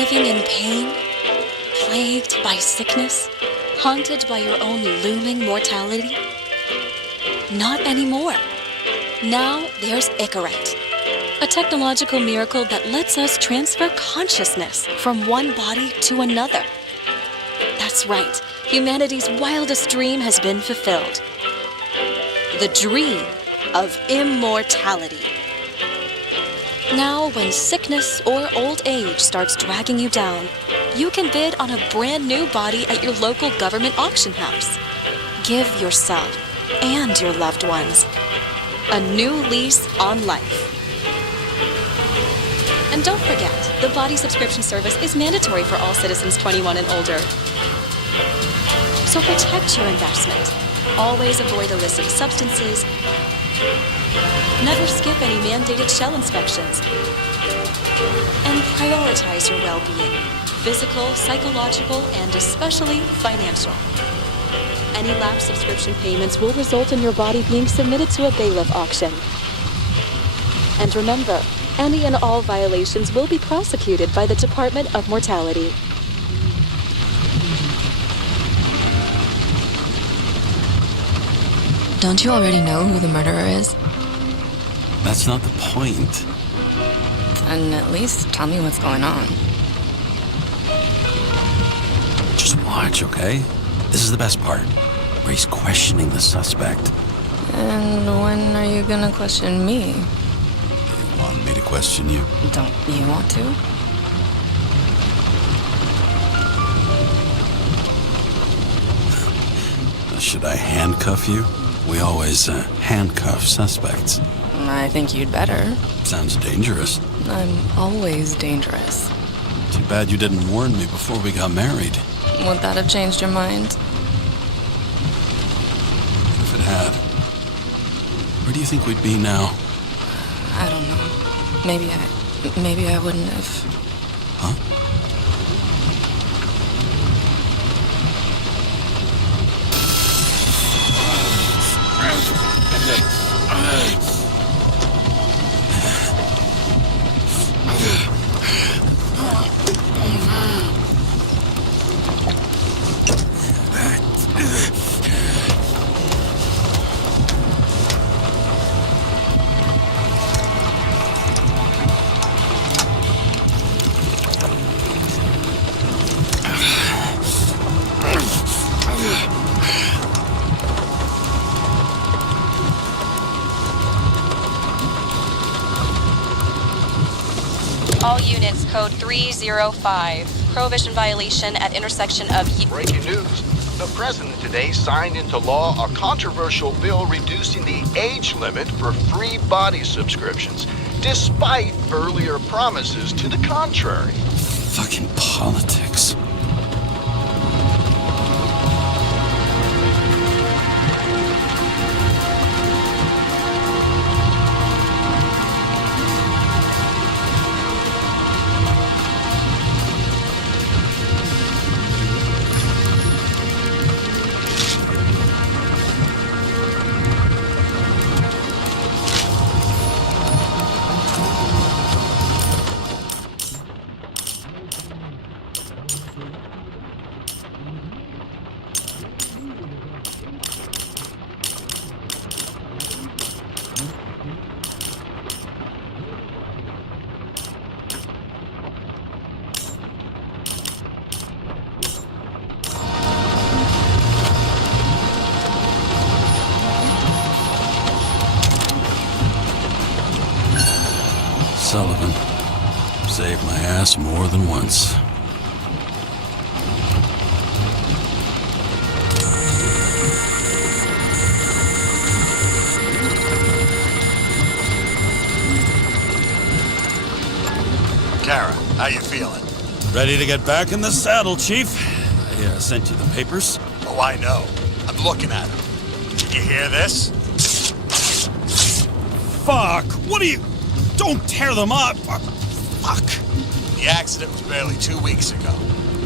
Living in pain? Plagued by sickness? Haunted by your own looming mortality? Not anymore. Now there's Icarus, a technological miracle that lets us transfer consciousness from one body to another. That's right, humanity's wildest dream has been fulfilled. The dream of immortality. Now, when sickness or old age starts dragging you down, you can bid on a brand new body at your local government auction house. Give yourself and your loved ones a new lease on life. And don't forget, the body subscription service is mandatory for all citizens 21 and older. So protect your investment. Always avoid illicit substances. Never skip any mandated shell inspections. And prioritize your well-being, physical, psychological, and especially financial. Any lapsed subscription payments will result in your body being submitted to a bailiff auction. And remember, any and all violations will be prosecuted by the Department of Mortality. Don't you already know who the murderer is? That's not the point. And at least tell me what's going on. Just watch, okay? This is the best part, where he's questioning the suspect. And when are you gonna question me? They want me to question you. Don't you want to? Should I handcuff you? We always handcuff suspects. I think you'd better. Sounds dangerous. I'm always dangerous. Too bad you didn't warn me before we got married. Would that have changed your mind? If it had. Where do you think we'd be now? I don't know. Maybe I wouldn't have. Huh? All units, code 305. Prohibition violation at intersection of... Breaking news. The president today signed into law a controversial bill reducing the age limit for free body subscriptions, despite earlier promises to the contrary. Fucking politics. Sullivan saved my ass more than once. Kara, how you feeling? Ready to get back in the saddle, Chief. I sent you the papers. Oh, I know. I'm looking at them. Did you hear this? Fuck! What are you... Don't tear them up! Fuck! The accident was barely 2 weeks ago.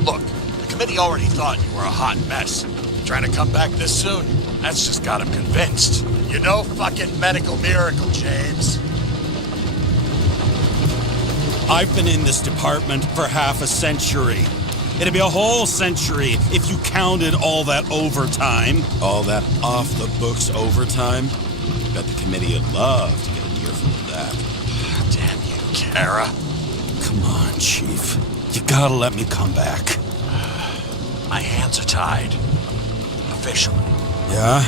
Look, the committee already thought you were a hot mess. Trying to come back this soon, that's just got them convinced. You're no fucking medical miracle, James. I've been in this department for half a century. It'd be a whole century if you counted all that overtime. All that off-the-books overtime? Bet the committee would love to get an earful of that. Damn you, Kara. Come on, Chief. You gotta let me come back. My hands are tied. Officially. Yeah?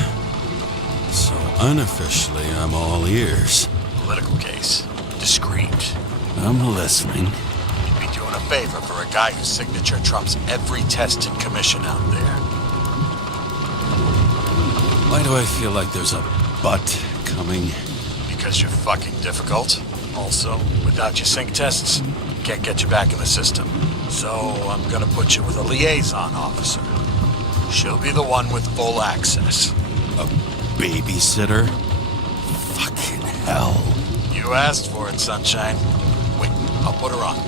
So unofficially, I'm all ears. Political case. Discreet. I'm listening. You'd be doing a favor for a guy whose signature trumps every test and commission out there. Why do I feel like there's a but coming? Because you're fucking difficult. Also, without your sync tests, can't get you back in the system. So I'm gonna put you with a liaison officer. She'll be the one with full access. A babysitter? Fucking hell. You asked for it, Sunshine. Wait, I'll put her on.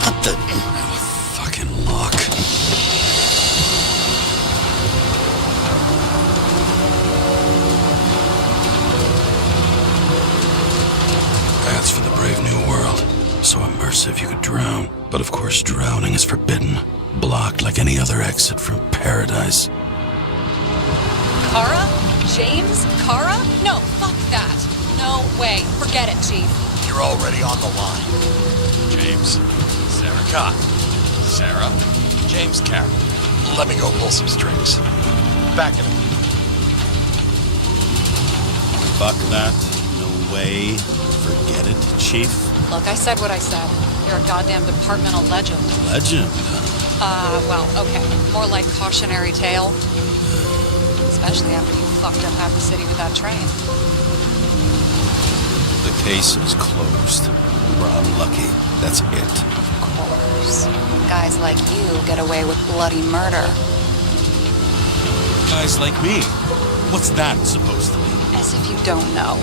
What the... fucking lock. Paths for the brave new world. So immersive you could drown. But of course drowning is forbidden. Blocked like any other exit from paradise. Kara? James? Kara? No, fuck that. No way. Forget it, Chief. You're already on the line. James, Sarah Cott. Sarah, James Carroll. Let me go pull some strings. Back it up. Fuck that. No way. Forget it, Chief. Look, I said what I said. You're a goddamn departmental legend. Legend. Well, okay. More like cautionary tale. Especially after you fucked up half the city with that train. The case is closed. We're unlucky. That's it. Of course. Guys like you get away with bloody murder. Guys like me. What's that supposed to be? As if you don't know.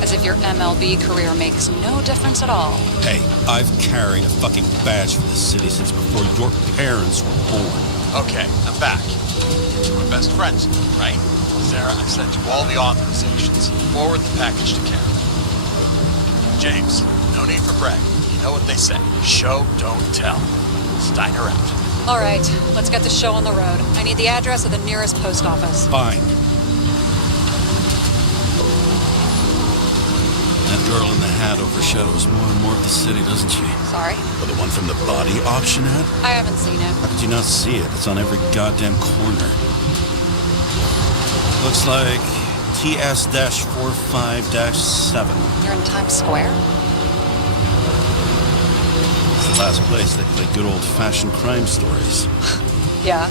As if your MLB career makes no difference at all. Hey, I've carried a fucking badge for this city since before your parents were born. Okay, I'm back. You two are best friends, right? Sarah, I've sent you all the authorizations. Forward the package to Karen. James, no need for bragging. You know what they say. Show, don't tell. Steiner out. All right, let's get the show on the road. I need the address of the nearest post office. Fine. That girl in the hat overshadows more and more of the city, doesn't she? Sorry? Or the one from the body auction ad? I haven't seen it. How could you not see it? It's on every goddamn corner. Looks like TS-45-7. You're in Times Square? It's the last place they play good old-fashioned crime stories. Yeah.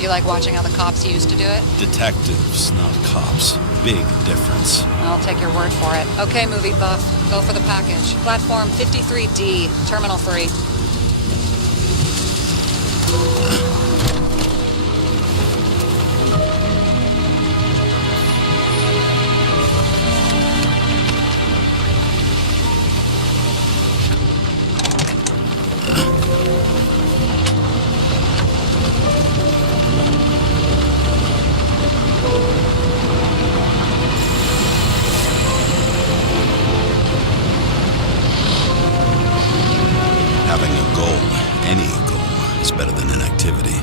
You like watching how the cops used to do it? Detectives, not cops. Big difference. I'll take your word for it. Okay, movie buff. Go for the package. Platform 53D, Terminal 3. Having a goal, any goal, is better than inactivity.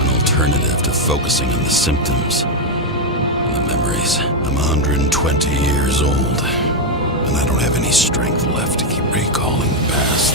An alternative to focusing on the symptoms and the memories. I'm 120 years old, and I don't have any strength left to keep recalling the past.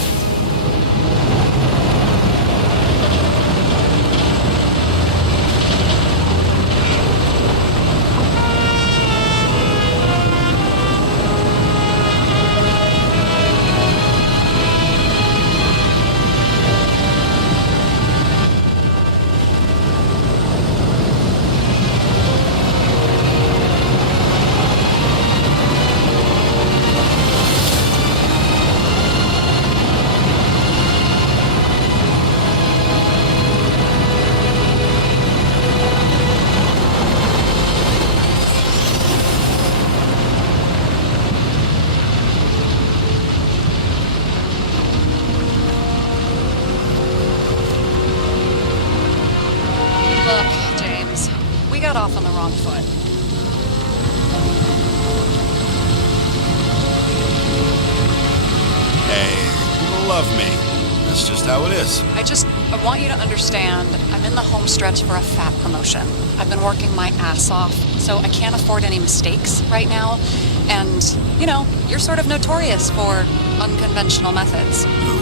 love me. That's just how it is. I want you to understand, I'm in the home stretch for a fat promotion. I've been working my ass off, so I can't afford any mistakes right now. And, you know, you're sort of notorious for unconventional methods. Who,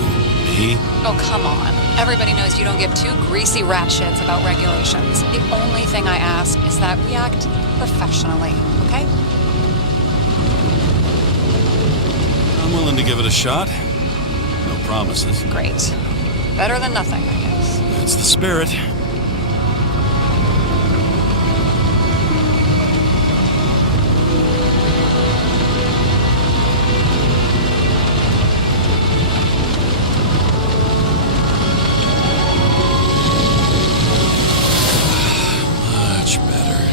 me? Oh, come on. Everybody knows you don't give two greasy rat shits about regulations. The only thing I ask is that we act professionally, okay? I'm willing to give it a shot. No promises. Great. Better than nothing, I guess. That's the spirit. Much better.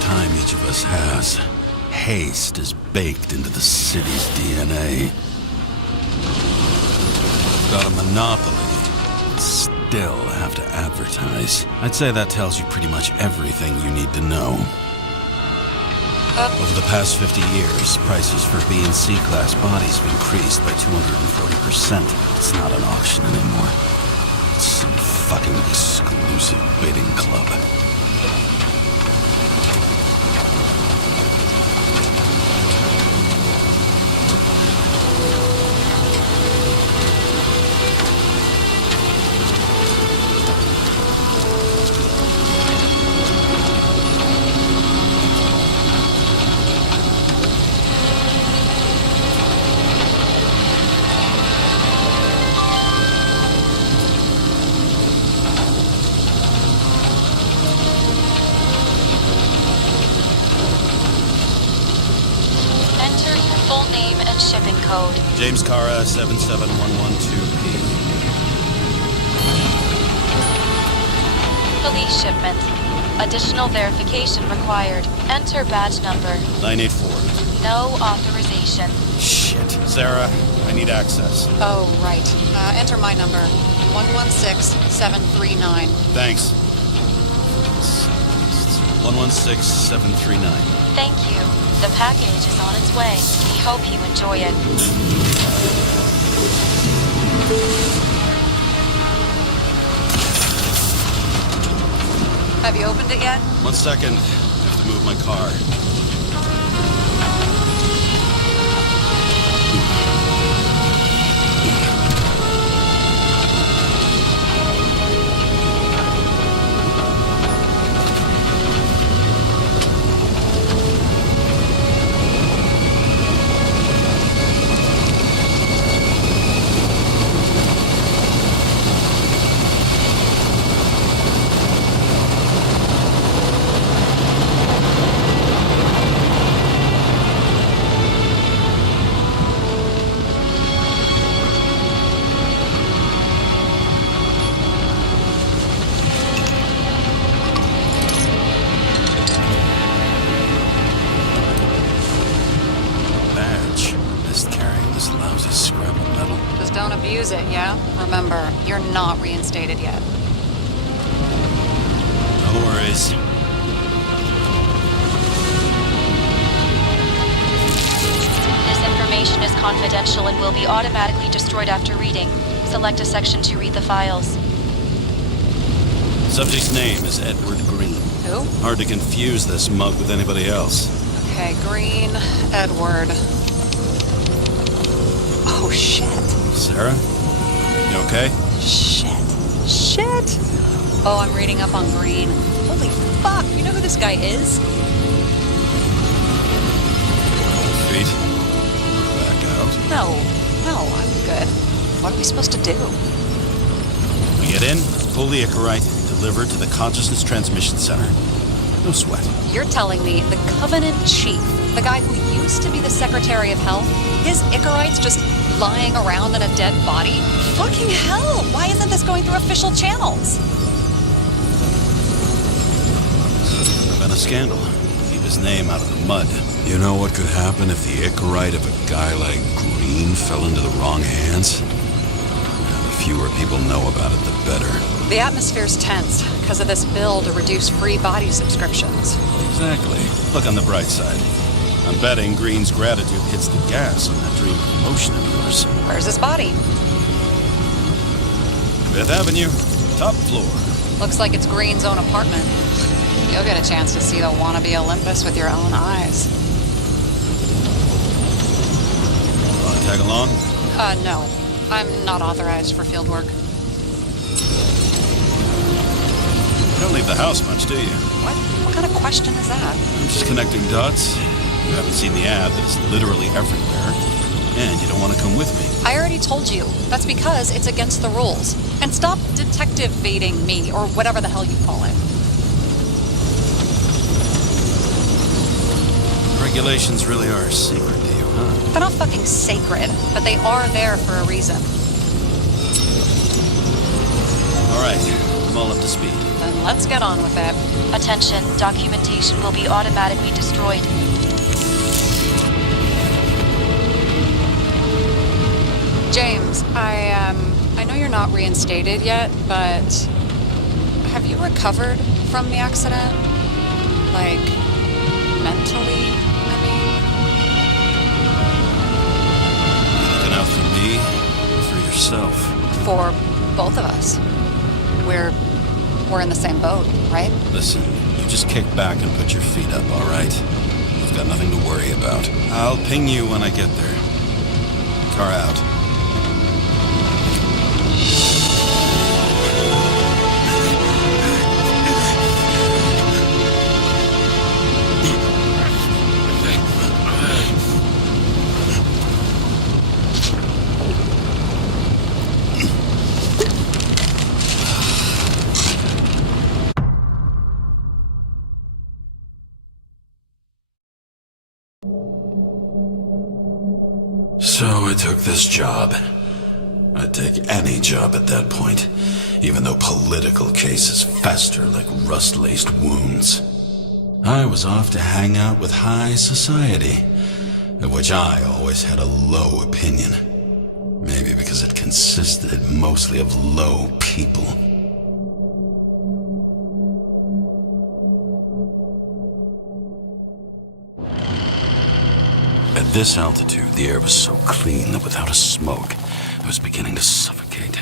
Time each of us has. Haste is baked into the city's DNA. We've got a monopoly, but still have to advertise. I'd say that tells you pretty much everything you need to know. Over the past 50 years, prices for B and C class bodies have increased by 240%. It's not an auction anymore. It's some fucking exclusive bidding club. Shipping code. James Cara 77112P. Police shipment. Additional verification required. Enter badge number. 984. No authorization. Shit. Sarah, I need access. Oh, right. Enter my number. 116739. Thanks. 116739. Thank you. The package is on its way. We hope you enjoy it. Have you opened it yet? 1 second. I have to move my car. Don't abuse it, yeah? Remember, you're not reinstated yet. No worries. This information is confidential and will be automatically destroyed after reading. Select a section to read the files. Subject's name is Edward Green. Who? Hard to confuse this mug with anybody else. Okay, Green, Edward. Oh, shit. Sarah? You okay? Shit. Shit! Oh, I'm reading up on Green. Holy fuck, you know who this guy is? Feet. Back out. No, I'm good. What are we supposed to do? We get in, pull the Icarite, delivered to the Consciousness Transmission Center. No sweat. You're telling me the Covenant Chief, the guy who used to be the Secretary of Health, his Icarite's just lying around in a dead body? Fucking hell! Why isn't this going through official channels? Been a scandal. Keep his name out of the mud. You know what could happen if the Icarite of a guy like Green fell into the wrong hands? The fewer people know about it, the better. The atmosphere's tense because of this bill to reduce free body subscriptions. Exactly. Look on the bright side. I'm betting Green's gratitude hits the gas on that dream promotion of yours. Where's his body? 5th Avenue, top floor. Looks like it's Green's own apartment. You'll get a chance to see the wannabe Olympus with your own eyes. Want to tag along? No. I'm not authorized for field work. You don't leave the house much, do you? What kind of question is that? I'm just connecting dots. You haven't seen the ad that is literally everywhere. And you don't want to come with me. I already told you. That's because it's against the rules. And stop detective-baiting me, or whatever the hell you call it. Regulations really are secret to you, huh? They're not fucking sacred, but they are there for a reason. All right, I'm all up to speed. Then let's get on with it. Attention, documentation will be automatically destroyed. James, I know you're not reinstated yet, but have you recovered from the accident? Like, mentally, I You looking out for me or for yourself? mean? For both of us. We're in the same boat, right? Listen, you just kick back and put your feet up, all right? You've got nothing to worry about. I'll ping you when I get there. Car out. So I took this job. I'd take any job at that point, even though political cases fester like rust-laced wounds. I was off to hang out with high society, of which I always had a low opinion. Maybe because it consisted mostly of low people. At this altitude, the air was so clean that without a smoke, I was beginning to suffocate.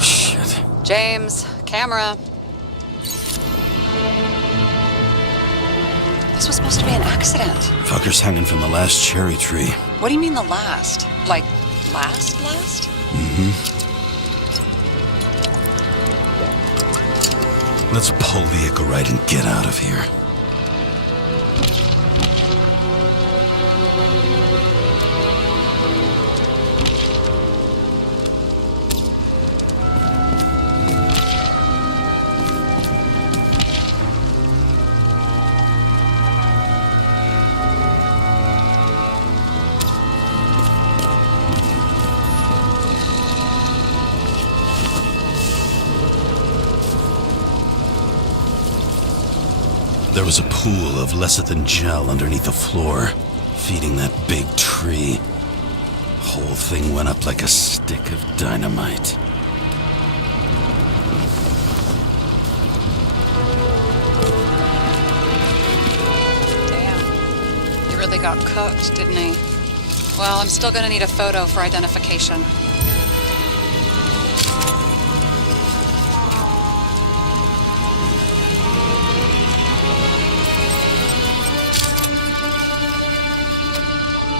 Shit. James, camera. This was supposed to be an accident. Fucker's hanging from the last cherry tree. What do you mean the last? Like, last? Let's pull the Icarite and get out of here. There was a pool of lecithin gel underneath the floor, feeding that big tree. Whole thing went up like a stick of dynamite. Damn. He really got cooked, didn't he? Well, I'm still gonna need a photo for identification.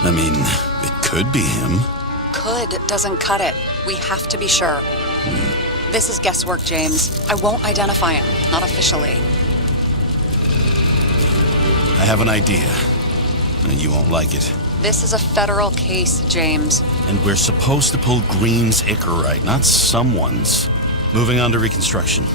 I mean, it could be him. Could doesn't cut it. We have to be sure. This is guesswork, James. I won't identify him. Not officially. I have an idea. You won't like it. This is a federal case, James. And we're supposed to pull Green's Icarite, not someone's. Moving on to Reconstruction.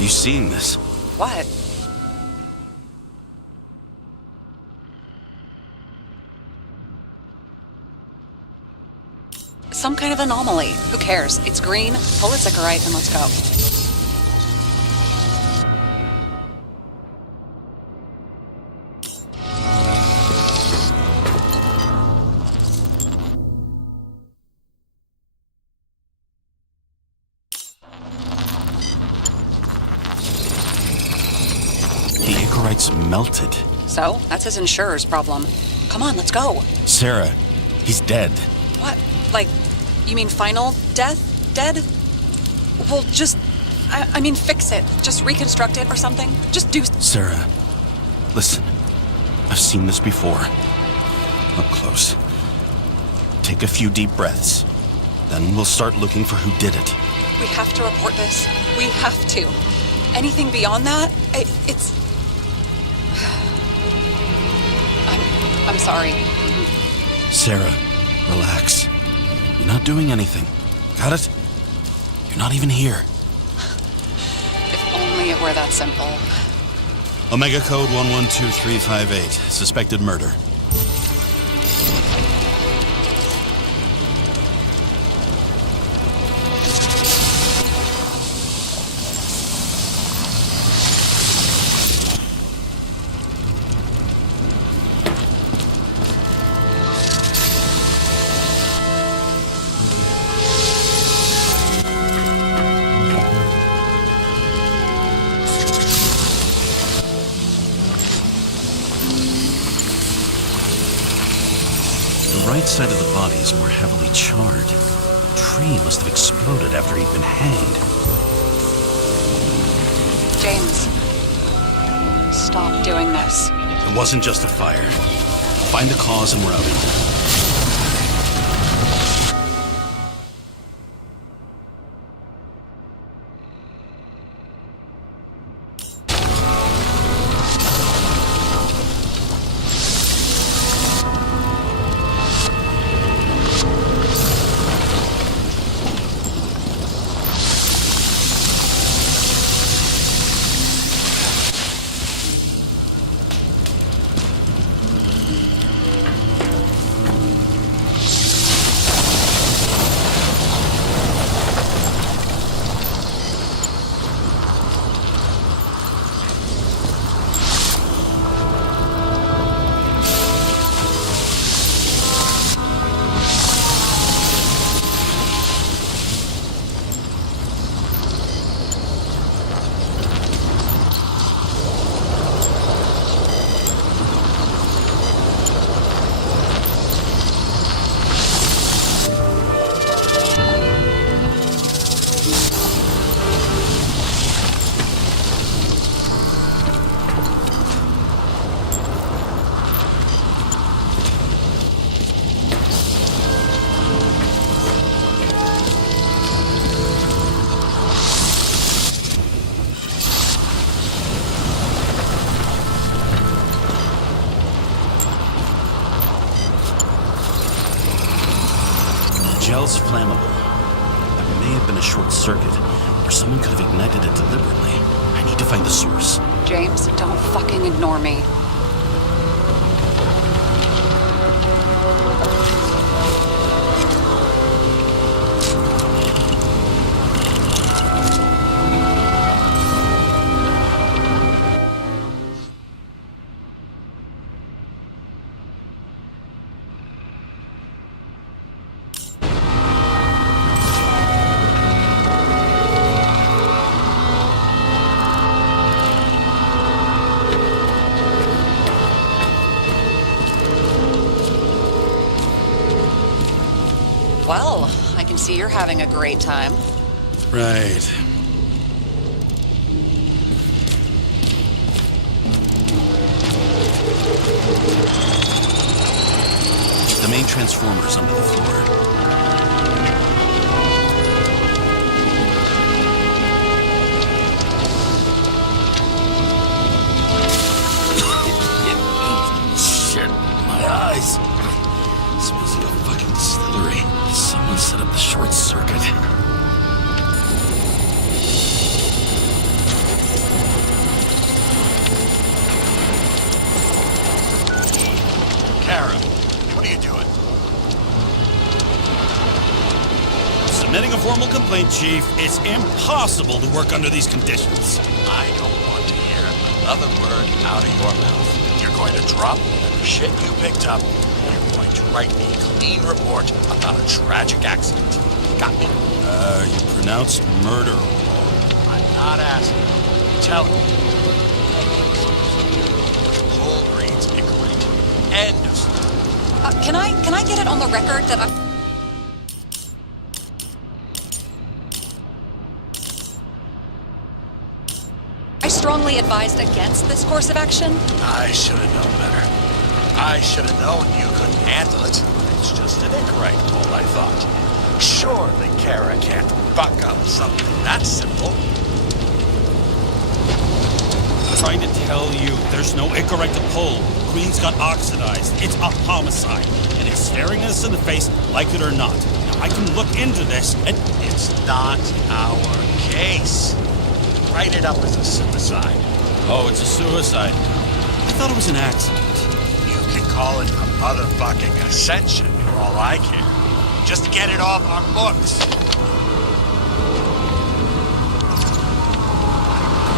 You seen this? What? Some kind of anomaly. Who cares? It's green. Pull its Icarite and let's go. The Icarite's melted. So, that's his insurer's problem. Come on, let's go. Sarah, he's dead. What? Like, you mean final death? Dead? Well, just... I mean, fix it. Just reconstruct it or something. Just do... Sarah, listen. I've seen this before. Up close. Take a few deep breaths. Then we'll start looking for who did it. We have to report this. We have to. Anything beyond that, it's... I'm sorry. Sarah, relax. You're not doing anything. Got it? You're not even here. If only it were that simple. Omega Code 112358. Suspected murder. The right side of the body is more heavily charred. The tree must have exploded after he'd been hanged. James, stop doing this. It wasn't just a fire. Find the cause and we're out. gel's flammable. There may have been a short circuit, or someone could have ignited it deliberately. I need to find the source. James, don't fucking ignore me. Well, I can see you're having a great time. Right. The main transformer's under the floor. Shit, my eyes. Smells like a fucking distillery. Someone set up the short circuit. Kara, what are you doing? Submitting a formal complaint, Chief. It's impossible to work under these conditions. I don't want to hear another word out of your mouth. You're going to drop whatever shit you picked up. You're going to write me a clean report about a tragic accident. Got me? You pronounced murder. I'm not asking. I'm telling you. Whole Green's Icarus. End of story. Can I get it on the record that I strongly advised against this course of action? I should have known better. I should have known you couldn't handle it. It's just an Icarus tool, I thought. Surely Kara can't buck up something that simple. I'm trying to tell you, there's no Icarus to pull. Queen's got oxidized. It's a homicide. And it's staring us in the face, like it or not. Now, I can look into this and... It's not our case. Write it up as a suicide. Oh, it's a suicide. I thought it was an accident. You can call it a motherfucking ascension for all I care. Just get it off our books. The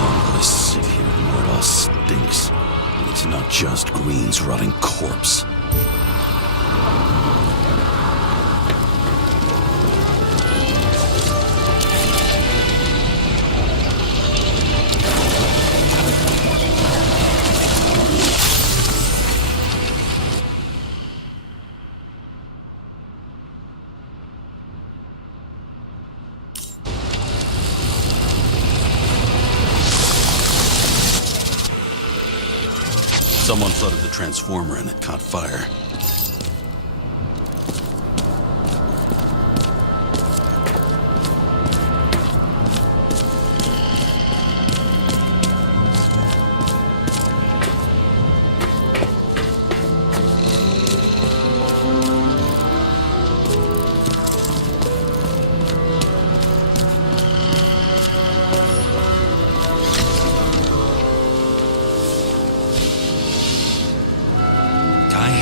longer I sit here, the more it all stinks. And it's not just Green's rotting corpse. Someone flooded the transformer and it caught fire.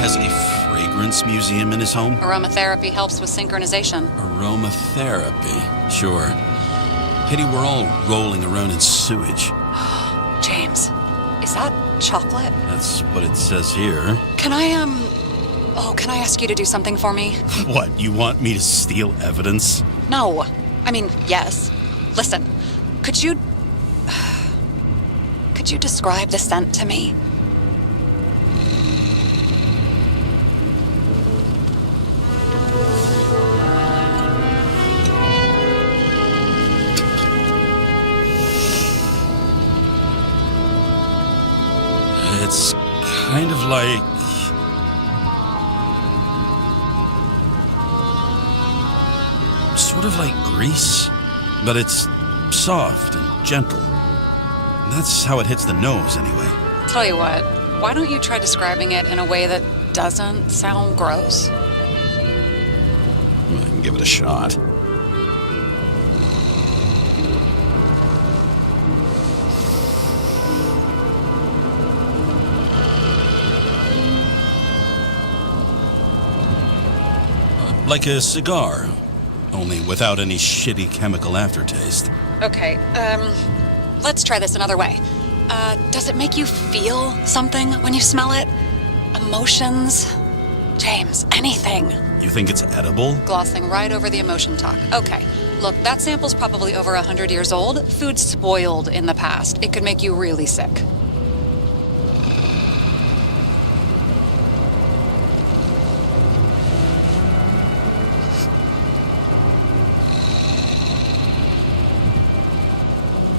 Has a fragrance museum in his home? Aromatherapy helps with synchronization. Aromatherapy, sure. Pity we're all rolling around in sewage. James, is that chocolate? That's what it says here. Can I ask you to do something for me? What, you want me to steal evidence? No. I mean, yes. Listen, could you describe the scent to me? It's kind of like... sort of like grease, but it's soft and gentle. That's how it hits the nose, anyway. Tell you what, why don't you try describing it in a way that doesn't sound gross? I can give it a shot. Like a cigar, only without any shitty chemical aftertaste. Okay, let's try this another way. Does it make you feel something when you smell it? Emotions? James, anything. You think it's edible? Glossing right over the emotion talk. Okay, look, that sample's probably over 100 years old. Food spoiled in the past. It could make you really sick.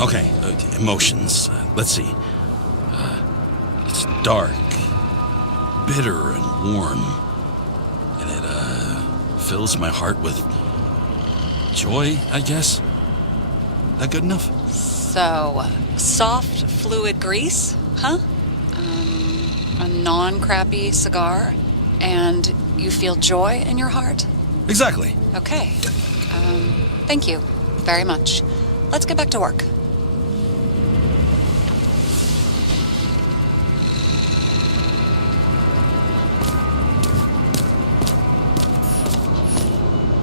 Okay, emotions. Let's see. It's dark, bitter, and warm. And it, fills my heart with joy, I guess? That good enough? So, soft fluid grease, huh? A non-crappy cigar, and you feel joy in your heart? Exactly. Okay. Thank you very much. Let's get back to work.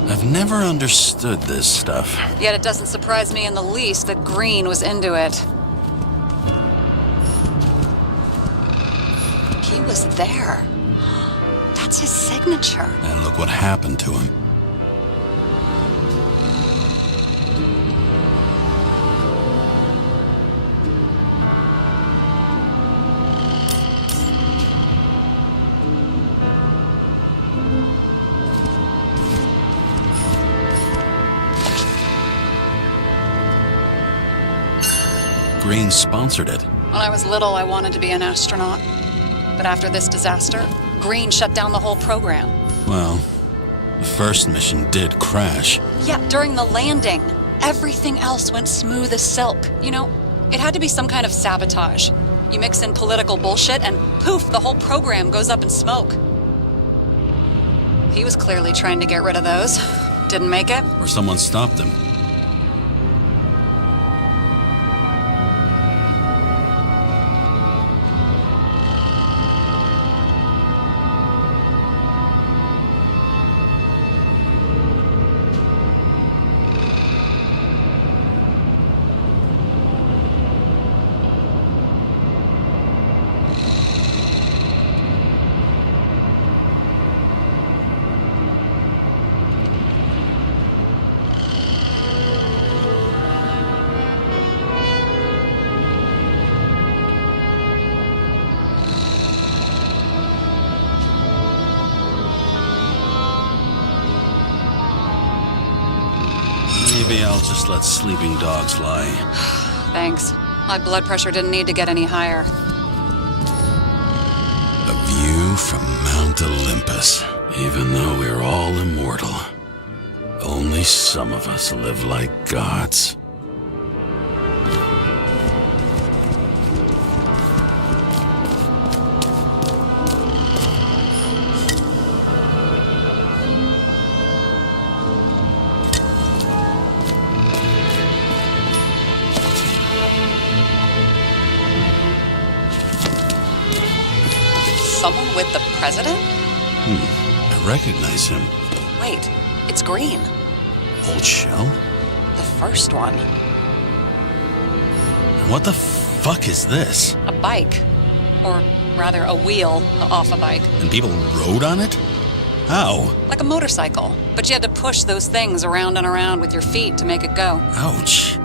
I've never understood this stuff. Yet it doesn't surprise me in the least that Green was into it. He was there. That's his signature. And look what happened to him. Green sponsored it. When I was little, I wanted to be an astronaut. But after this disaster, Green shut down the whole program. Well, the first mission did crash. Yeah, during the landing, everything else went smooth as silk. You know, it had to be some kind of sabotage. You mix in political bullshit and poof, the whole program goes up in smoke. He was clearly trying to get rid of those. Didn't make it. Or someone stopped him. Maybe I'll just let sleeping dogs lie. Thanks. My blood pressure didn't need to get any higher. A view from Mount Olympus. Even though we're all immortal, only some of us live like gods. Someone with the president? I recognize him. Wait, it's Green. Old Shell? The first one. What the fuck is this? A bike. Or rather, a wheel off a bike. And people rode on it? How? Like a motorcycle. But you had to push those things around and around with your feet to make it go. Ouch.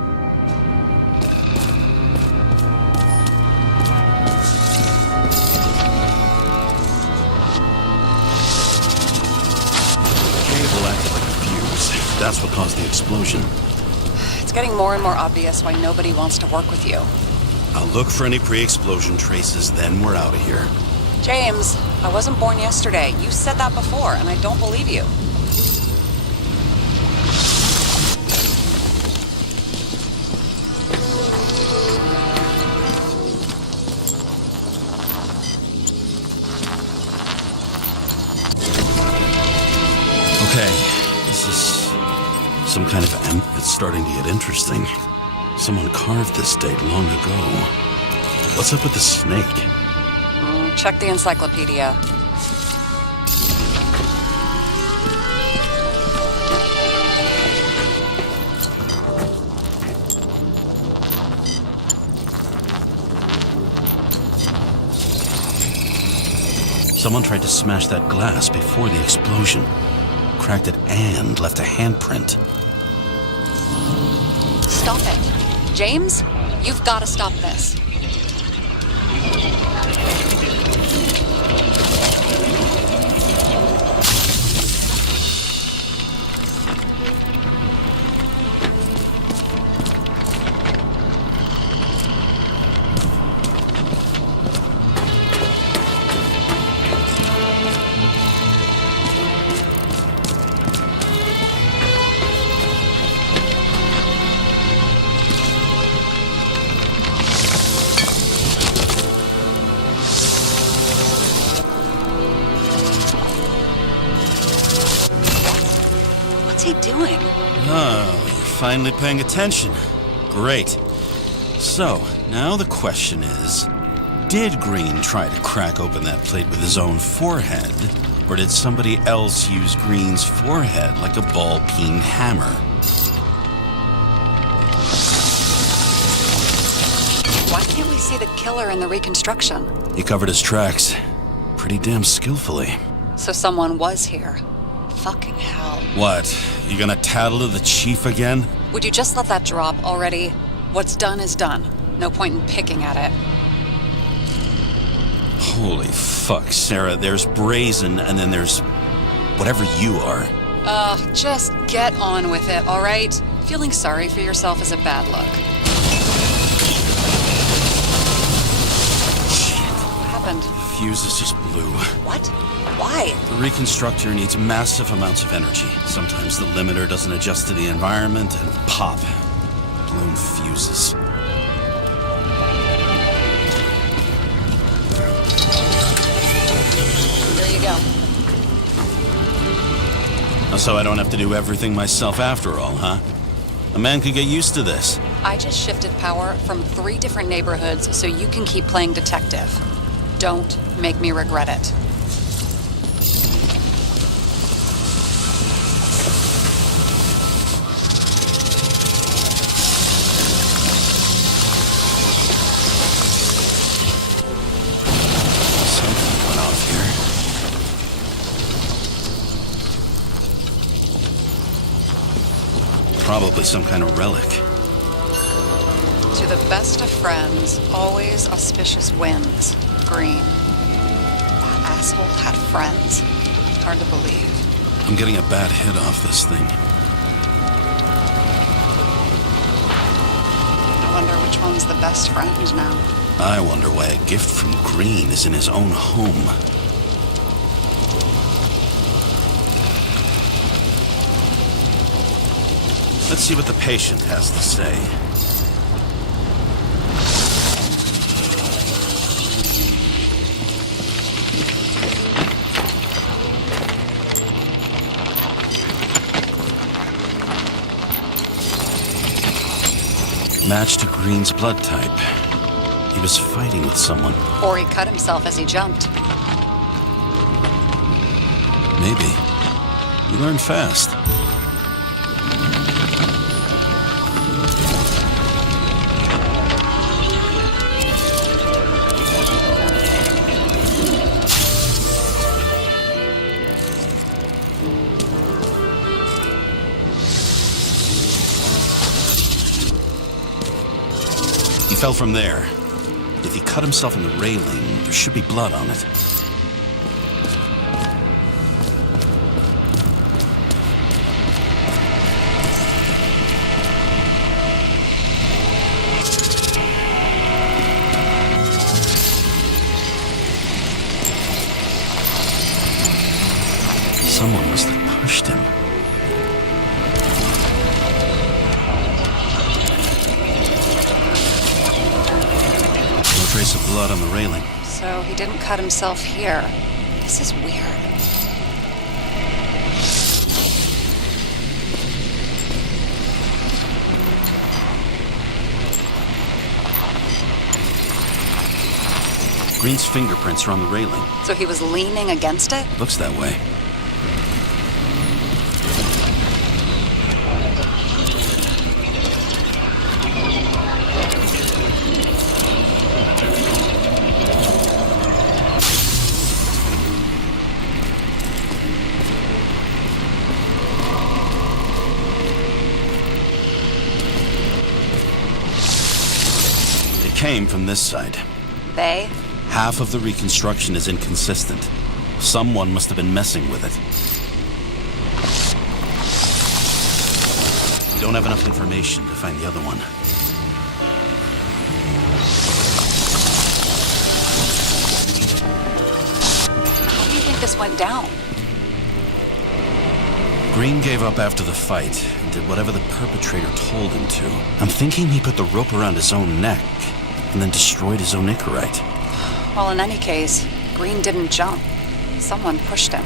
That's what caused the explosion. It's getting more and more obvious why nobody wants to work with you. I'll look for any pre-explosion traces, then we're out of here. James, I wasn't born yesterday. You said that before, and I don't believe you. Okay. This is some kind of It's starting to get interesting. Someone carved this date long ago. What's up with the snake? Check the encyclopedia. Someone tried to smash that glass before the explosion. Cracked it and left a handprint. Stop it. James, you've got to stop this. Doing? Oh, you're finally paying attention. Great. So, now the question is, did Green try to crack open that plate with his own forehead, or did somebody else use Green's forehead like a ball-peen hammer? Why can't we see the killer in the reconstruction? He covered his tracks pretty damn skillfully. So someone was here. Fucking hell. What? You gonna tattle to the chief again? Would you just let that drop already? What's done is done. No point in picking at it. Holy fuck, Sarah. There's brazen, and then there's whatever you are. Just get on with it, all right? Feeling sorry for yourself is a bad look. What happened? Fuses just blew. What? Why? The reconstructor needs massive amounts of energy. Sometimes the limiter doesn't adjust to the environment, and pop. Blown fuses. There you go. So I don't have to do everything myself after all, huh? A man could get used to this. I just shifted power from 3 different neighborhoods so you can keep playing detective. Don't make me regret it. Probably some kind of relic. To the best of friends, always auspicious winds. Green. That asshole had friends. Hard to believe. I'm getting a bad hit off this thing. I wonder which one's the best friend now. I wonder why a gift from Green is in his own home. Let's see what the patient has to say. Match to Green's blood type. He was fighting with someone. Or he cut himself as he jumped. Maybe. You learn fast. He fell from there. If he cut himself in the railing, there should be blood on it. Someone must have pushed him. Trace of blood on the railing. So he didn't cut himself here. This is weird. Green's fingerprints are on the railing. So he was leaning against it? Looks that way. Came from this side. They? Half of the reconstruction is inconsistent. Someone must have been messing with it. We don't have enough information to find the other one. How do you think this went down? Green gave up after the fight and did whatever the perpetrator told him to. I'm thinking he put the rope around his own neck and then destroyed his own Icarite. Well, in any case, Green didn't jump. Someone pushed him.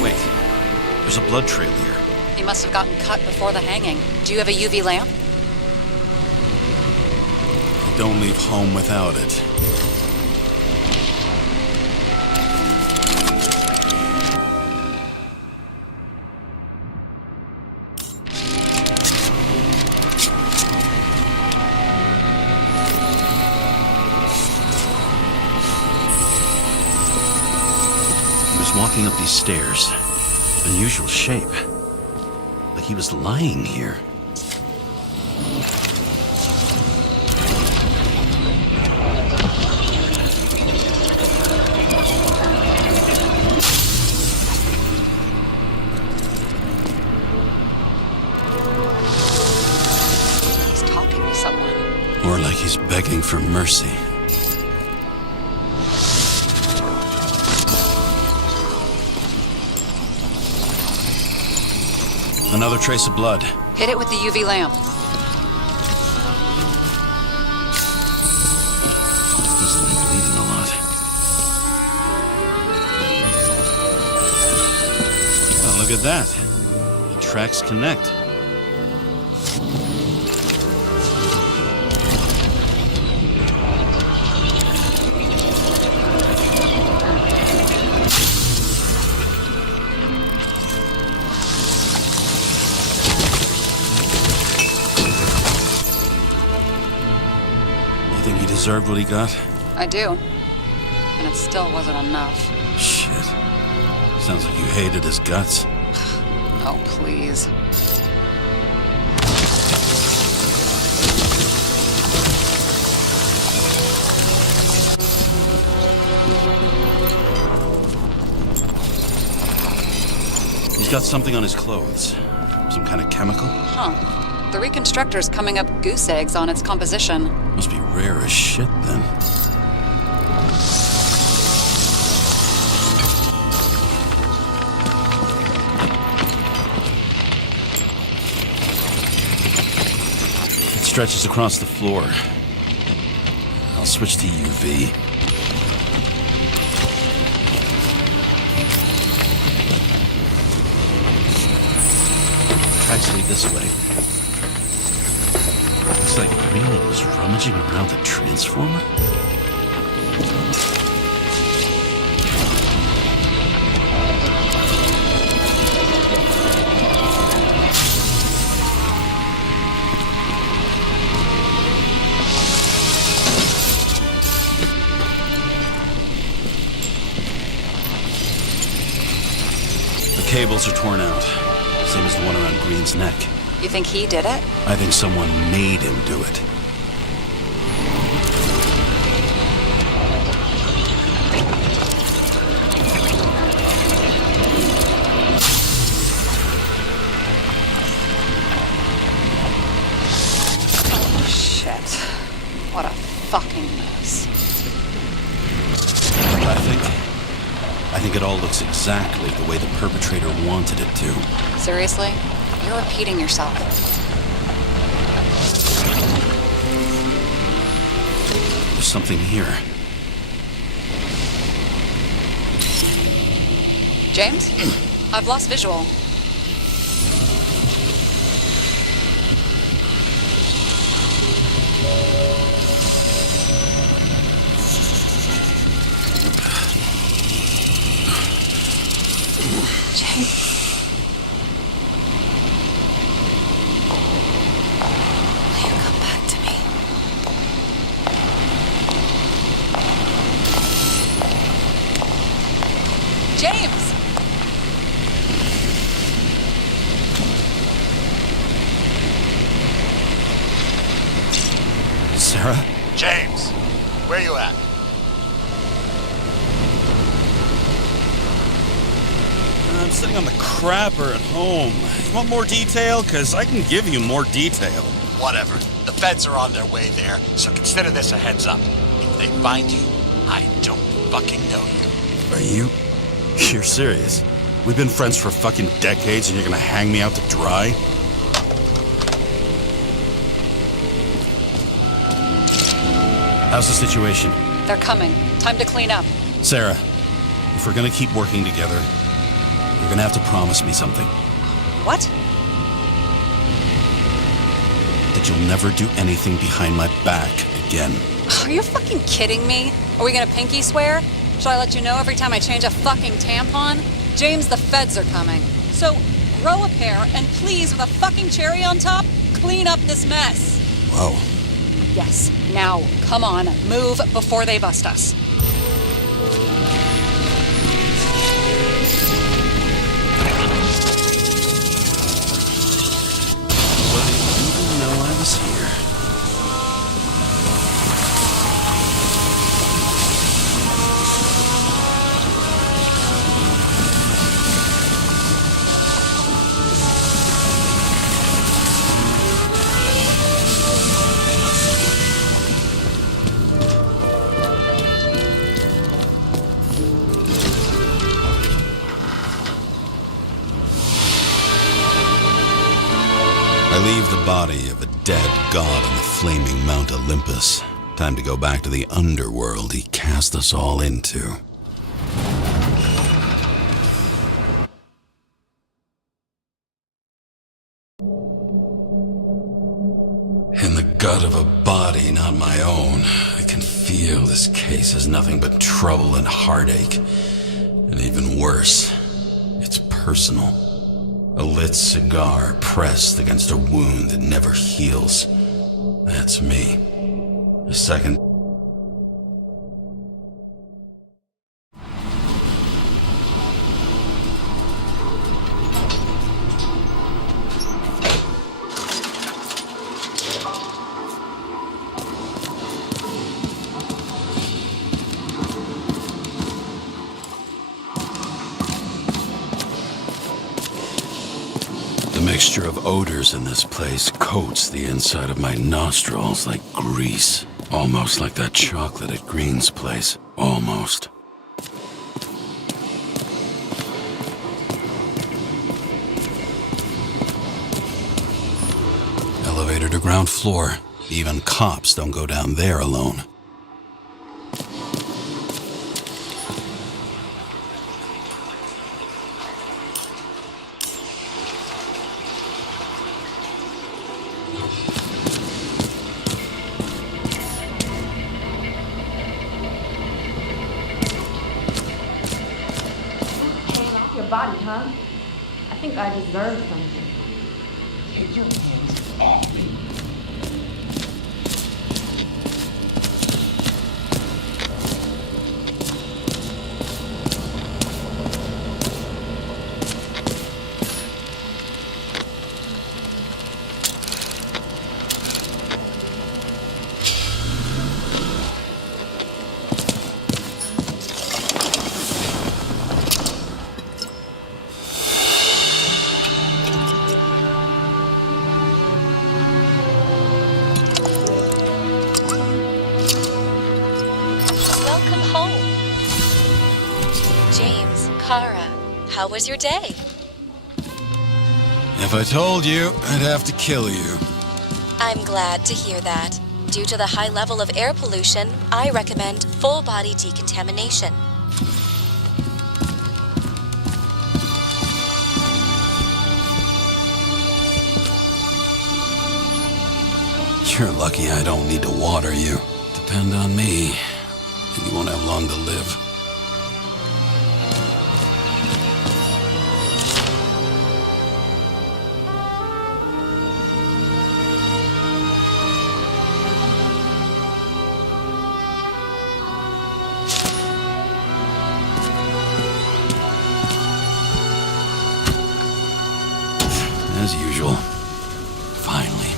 Wait, there's a blood trail here. He must have gotten cut before the hanging. Do you have a UV lamp? Don't leave home without it. He was walking up these stairs. Unusual shape. Like he was lying here. Or like he's begging for mercy. Another trace of blood. Hit it with the UV lamp. Must have been bleeding a lot. Oh, look at that. The tracks connect. Deserved what he got? I do. And it still wasn't enough. Shit. Sounds like you hated his guts. Oh, please. He's got something on his clothes. Some kind of chemical? Huh. The Reconstructor's coming up goose eggs on its composition. Must be rare as shit, then. It stretches across the floor. I'll switch to UV. Tracks lead this way. Looks like Green was rummaging around the transformer. The cables are torn out, same as the one around Green's neck. You think he did it? I think someone made him do it. Shit. What a fucking mess. I think it all looks exactly the way the perpetrator wanted it to. Seriously? You're repeating yourself. There's something here. James? I've lost visual. James. Will you come back to me? James! Sarah? James, where you at? I'm sitting on the crapper at home. You want more detail? Because I can give you more detail. Whatever. The feds are on their way there, so consider this a heads up. If they find you, I don't fucking know you. Are you? You're serious? We've been friends for fucking decades and you're gonna hang me out to dry? How's the situation? They're coming. Time to clean up. Sarah, if we're gonna keep working together, you're gonna have to promise me something. What? That you'll never do anything behind my back again. Are you fucking kidding me? Are we gonna pinky swear? Shall I let you know every time I change a fucking tampon? James, the feds are coming. So, grow a pair, and please, with a fucking cherry on top, clean up this mess. Whoa. Yes, now, come on, move before they bust us. Well, you didn't know I was here. I leave the body of a dead god on the flaming Mount Olympus. Time to go back to the underworld he cast us all into. In the gut of a body not my own, I can feel this case is nothing but trouble and heartache. And even worse, it's personal. A lit cigar pressed against a wound that never heals. That's me. A second. The mixture of odors in this place coats the inside of my nostrils like grease. Almost like that chocolate at Green's place. Almost. Elevator to ground floor. Even cops don't go down there alone. Body, huh? I think I deserve something. Get your hands off me. How was your day? If I told you, I'd have to kill you. I'm glad to hear that. Due to the high level of air pollution, I recommend full body decontamination. You're lucky I don't need to water you. Depend on me, and you won't have long to live. As usual. Finally.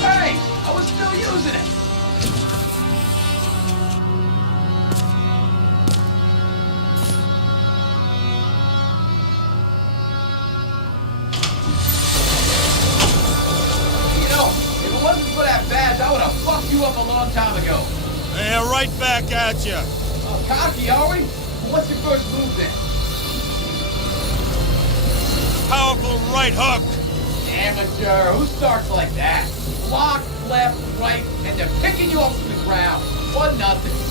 Hey! I was still using it! You know, if it wasn't for that badge, I would have fucked you up a long time ago. Yeah, right back at you. Oh, cocky, are we? Well, what's your first move then? Powerful right hook. Amateur, who starts like that? Block, left, right, and they're picking you up from the ground. 1-0.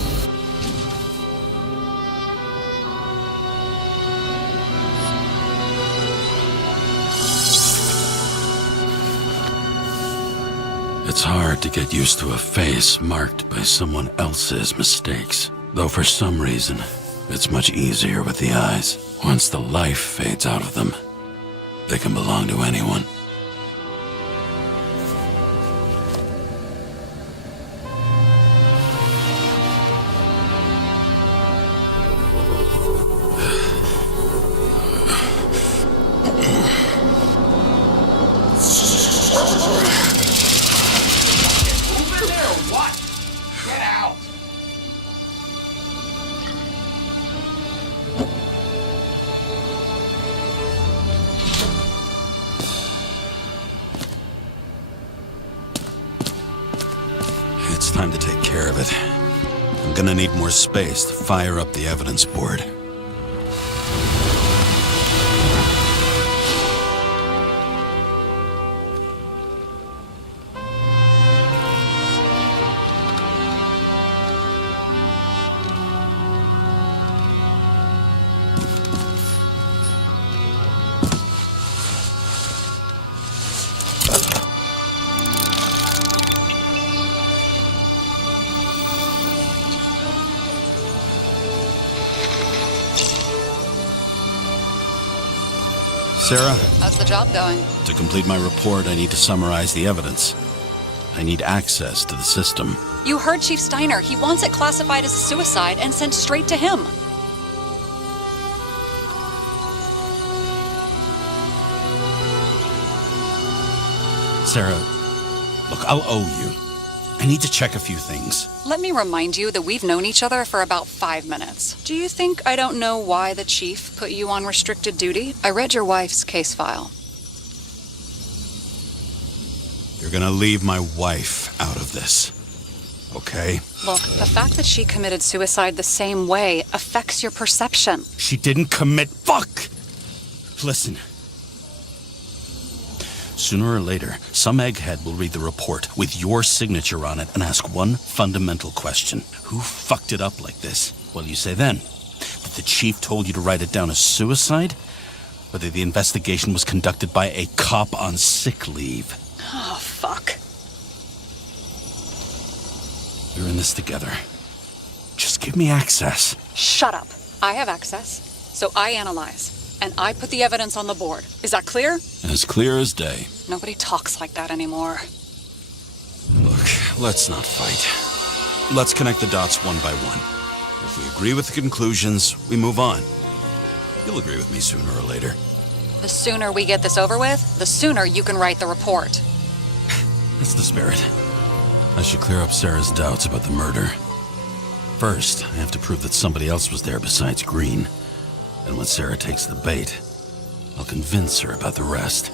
It's hard to get used to a face marked by someone else's mistakes. Though for some reason, it's much easier with the eyes. Once the life fades out of them, they can belong to anyone. Move in there or what? Get out. It's time to take care of it. I'm gonna need more space to fire up the evidence board. Sarah, How's the job going? to complete my report, I need to summarize the evidence. I need access to the system. You heard Chief Steiner. He wants it classified as a suicide and sent straight to him. Sarah, look, I'll owe you. I need to check a few things. Let me remind you that we've known each other for about 5 minutes. Do you think I don't know why the chief put you on restricted duty? I read your wife's case file. You're gonna leave my wife out of this, okay? Look, the fact that she committed suicide the same way affects your perception. She didn't commit. Fuck! Listen. Sooner or later, some egghead will read the report with your signature on it and ask one fundamental question. Who fucked it up like this? What do you say then? That the chief told you to write it down as suicide? Or that the investigation was conducted by a cop on sick leave? Oh, fuck. We're in this together. Just give me access. Shut up. I have access, so I analyze. And I put the evidence on the board. Is that clear? As clear as day. Nobody talks like that anymore. Look, let's not fight. Let's connect the dots one by one. If we agree with the conclusions, we move on. You'll agree with me sooner or later. The sooner we get this over with, the sooner you can write the report. That's the spirit. I should clear up Sarah's doubts about the murder. First, I have to prove that somebody else was there besides Green. And when Sarah takes the bait, I'll convince her about the rest.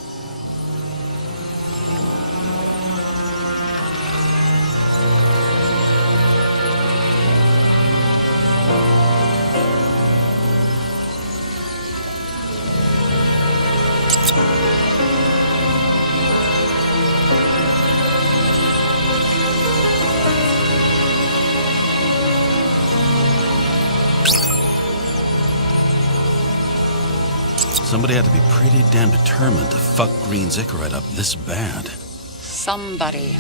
Somebody had to be pretty damn determined to fuck Green's Icarus up this bad. Somebody.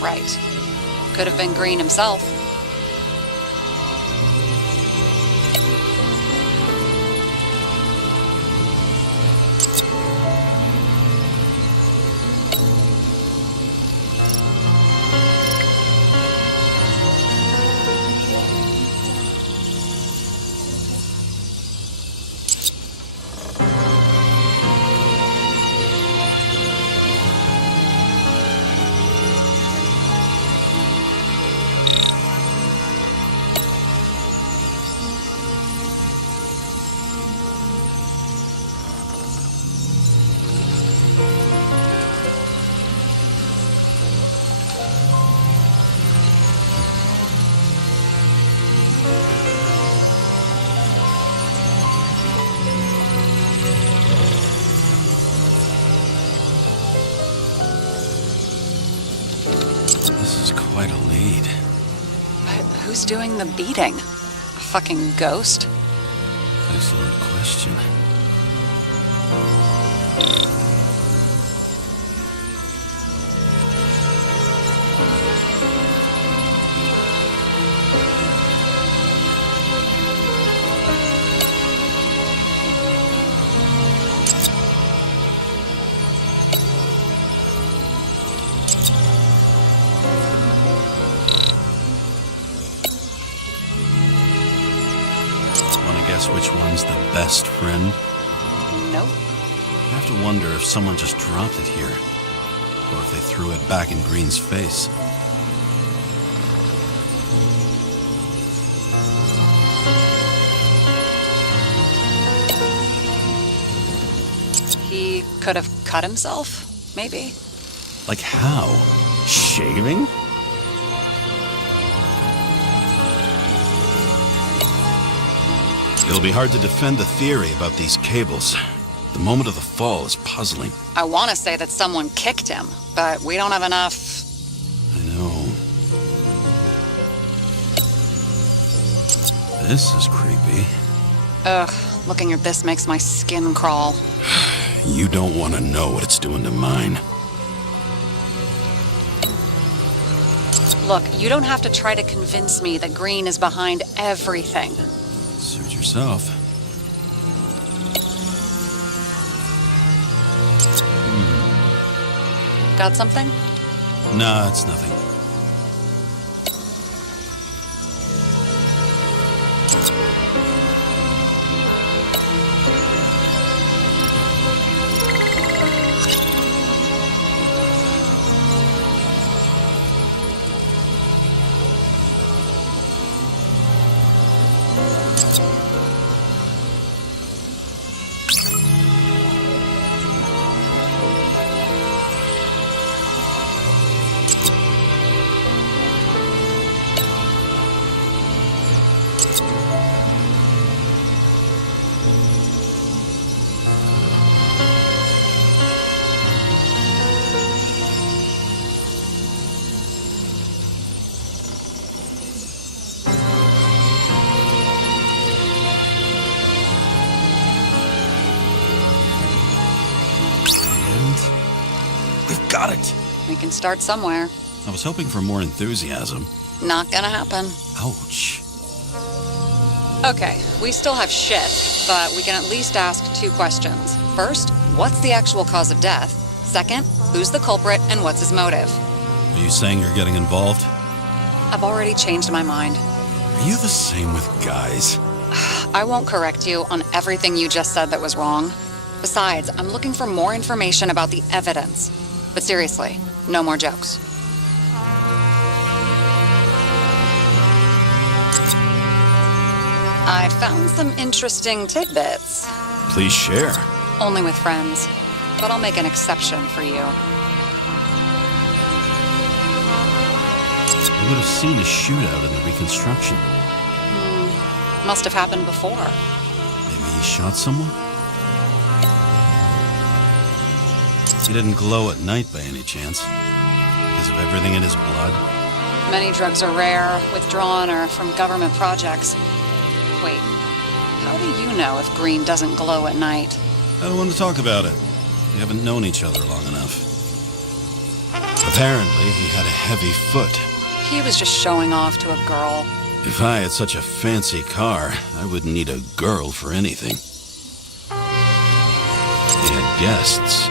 Right. Could have been Green himself. This is quite a lead. But who's doing the beating? A fucking ghost? Excellent question. Guess which one's the best friend? Nope. I have to wonder if someone just dropped it here, or if they threw it back in Green's face. He could have cut himself, maybe? Like how? Shaving? It'll be hard to defend the theory about these cables. The moment of the fall is puzzling. I want to say that someone kicked him, but we don't have enough. I know. This is creepy. Ugh, looking at this makes my skin crawl. You don't want to know what it's doing to mine. Look, you don't have to try to convince me that Green is behind everything. Suit yourself. Got something? Nah, it's nothing. Got it! We can start somewhere. I was hoping for more enthusiasm. Not gonna happen. Ouch. Okay, we still have shit, but we can at least ask 2 questions. First, what's the actual cause of death? Second, who's the culprit and what's his motive? Are you saying you're getting involved? I've already changed my mind. Are you the same with guys? I won't correct you on everything you just said that was wrong. Besides, I'm looking for more information about the evidence. But seriously, no more jokes. I found some interesting tidbits. Please share. Only with friends. But I'll make an exception for you. I would have seen a shootout in the Reconstruction. Must have happened before. Maybe he shot someone? He didn't glow at night by any chance? Because of everything in his blood? Many drugs are rare, withdrawn, or from government projects. Wait, how do you know if green doesn't glow at night? I don't want to talk about it. We haven't known each other long enough. Apparently, he had a heavy foot. He was just showing off to a girl. If I had such a fancy car, I wouldn't need a girl for anything. He had guests.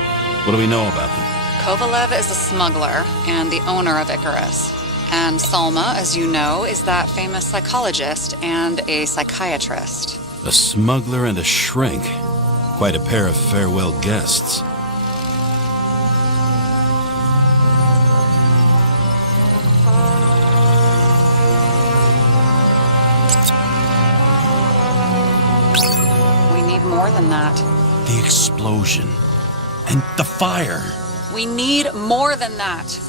What do we know about them? Kovalev is a smuggler and the owner of Icarus. And Salma, as you know, is that famous psychologist and a psychiatrist. A smuggler and a shrink. Quite a pair of farewell guests. We need more than that. The explosion. And the fire. We need more than that.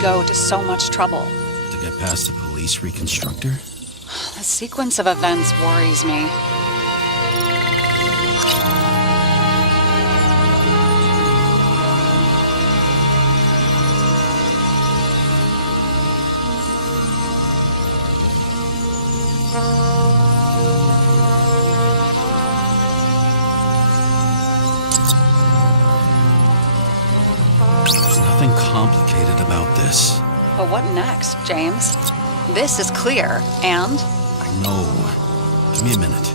Go to so much trouble. To get past the police reconstructor? The sequence of events worries me. There's nothing complicated about this. But what next, James? This is clear, and? I know. Give me a minute.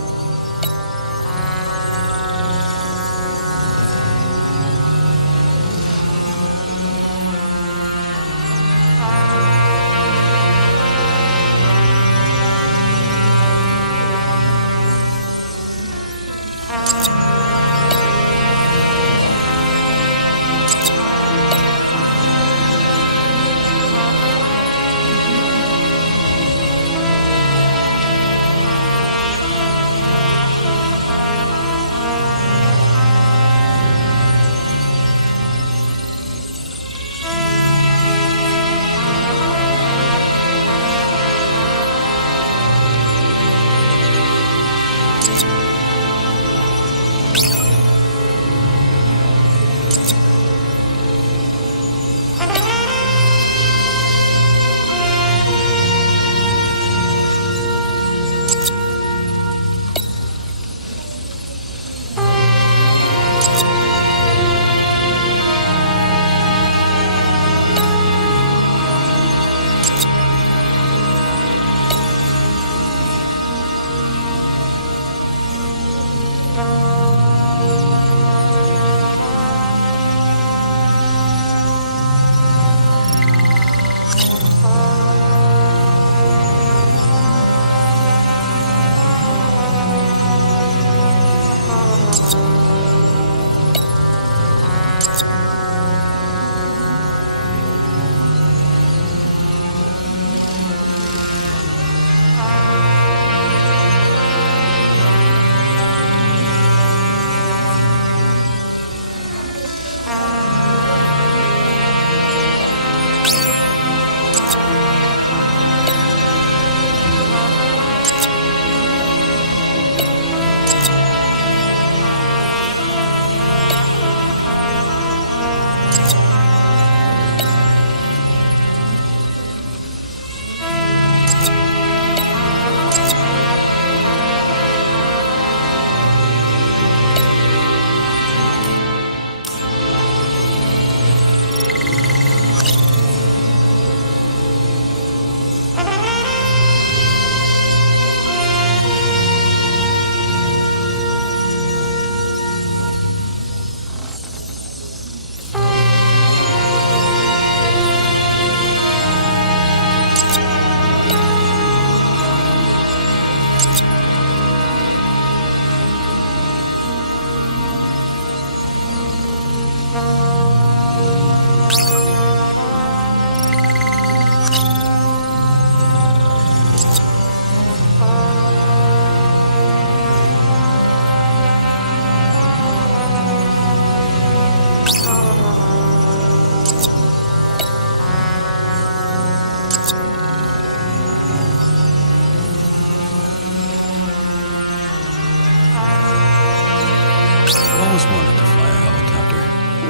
always wanted to fly a helicopter.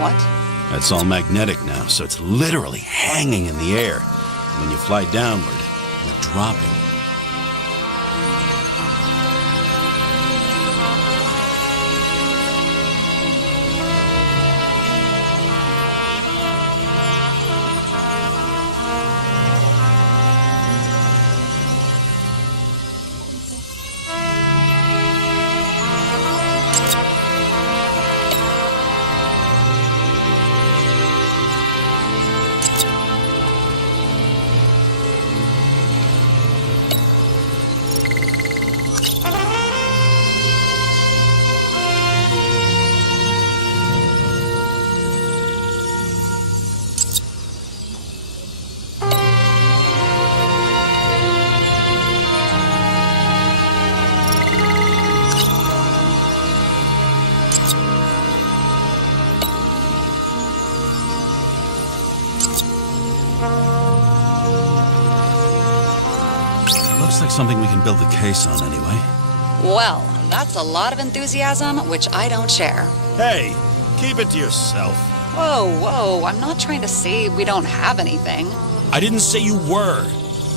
What? It's all magnetic now, so it's literally hanging in the air. And when you fly downward, you're dropping. Looks like something we can build the case on anyway. Well, that's a lot of enthusiasm, which I don't share. Hey, keep it to yourself. Whoa, I'm not trying to say we don't have anything. I didn't say you were.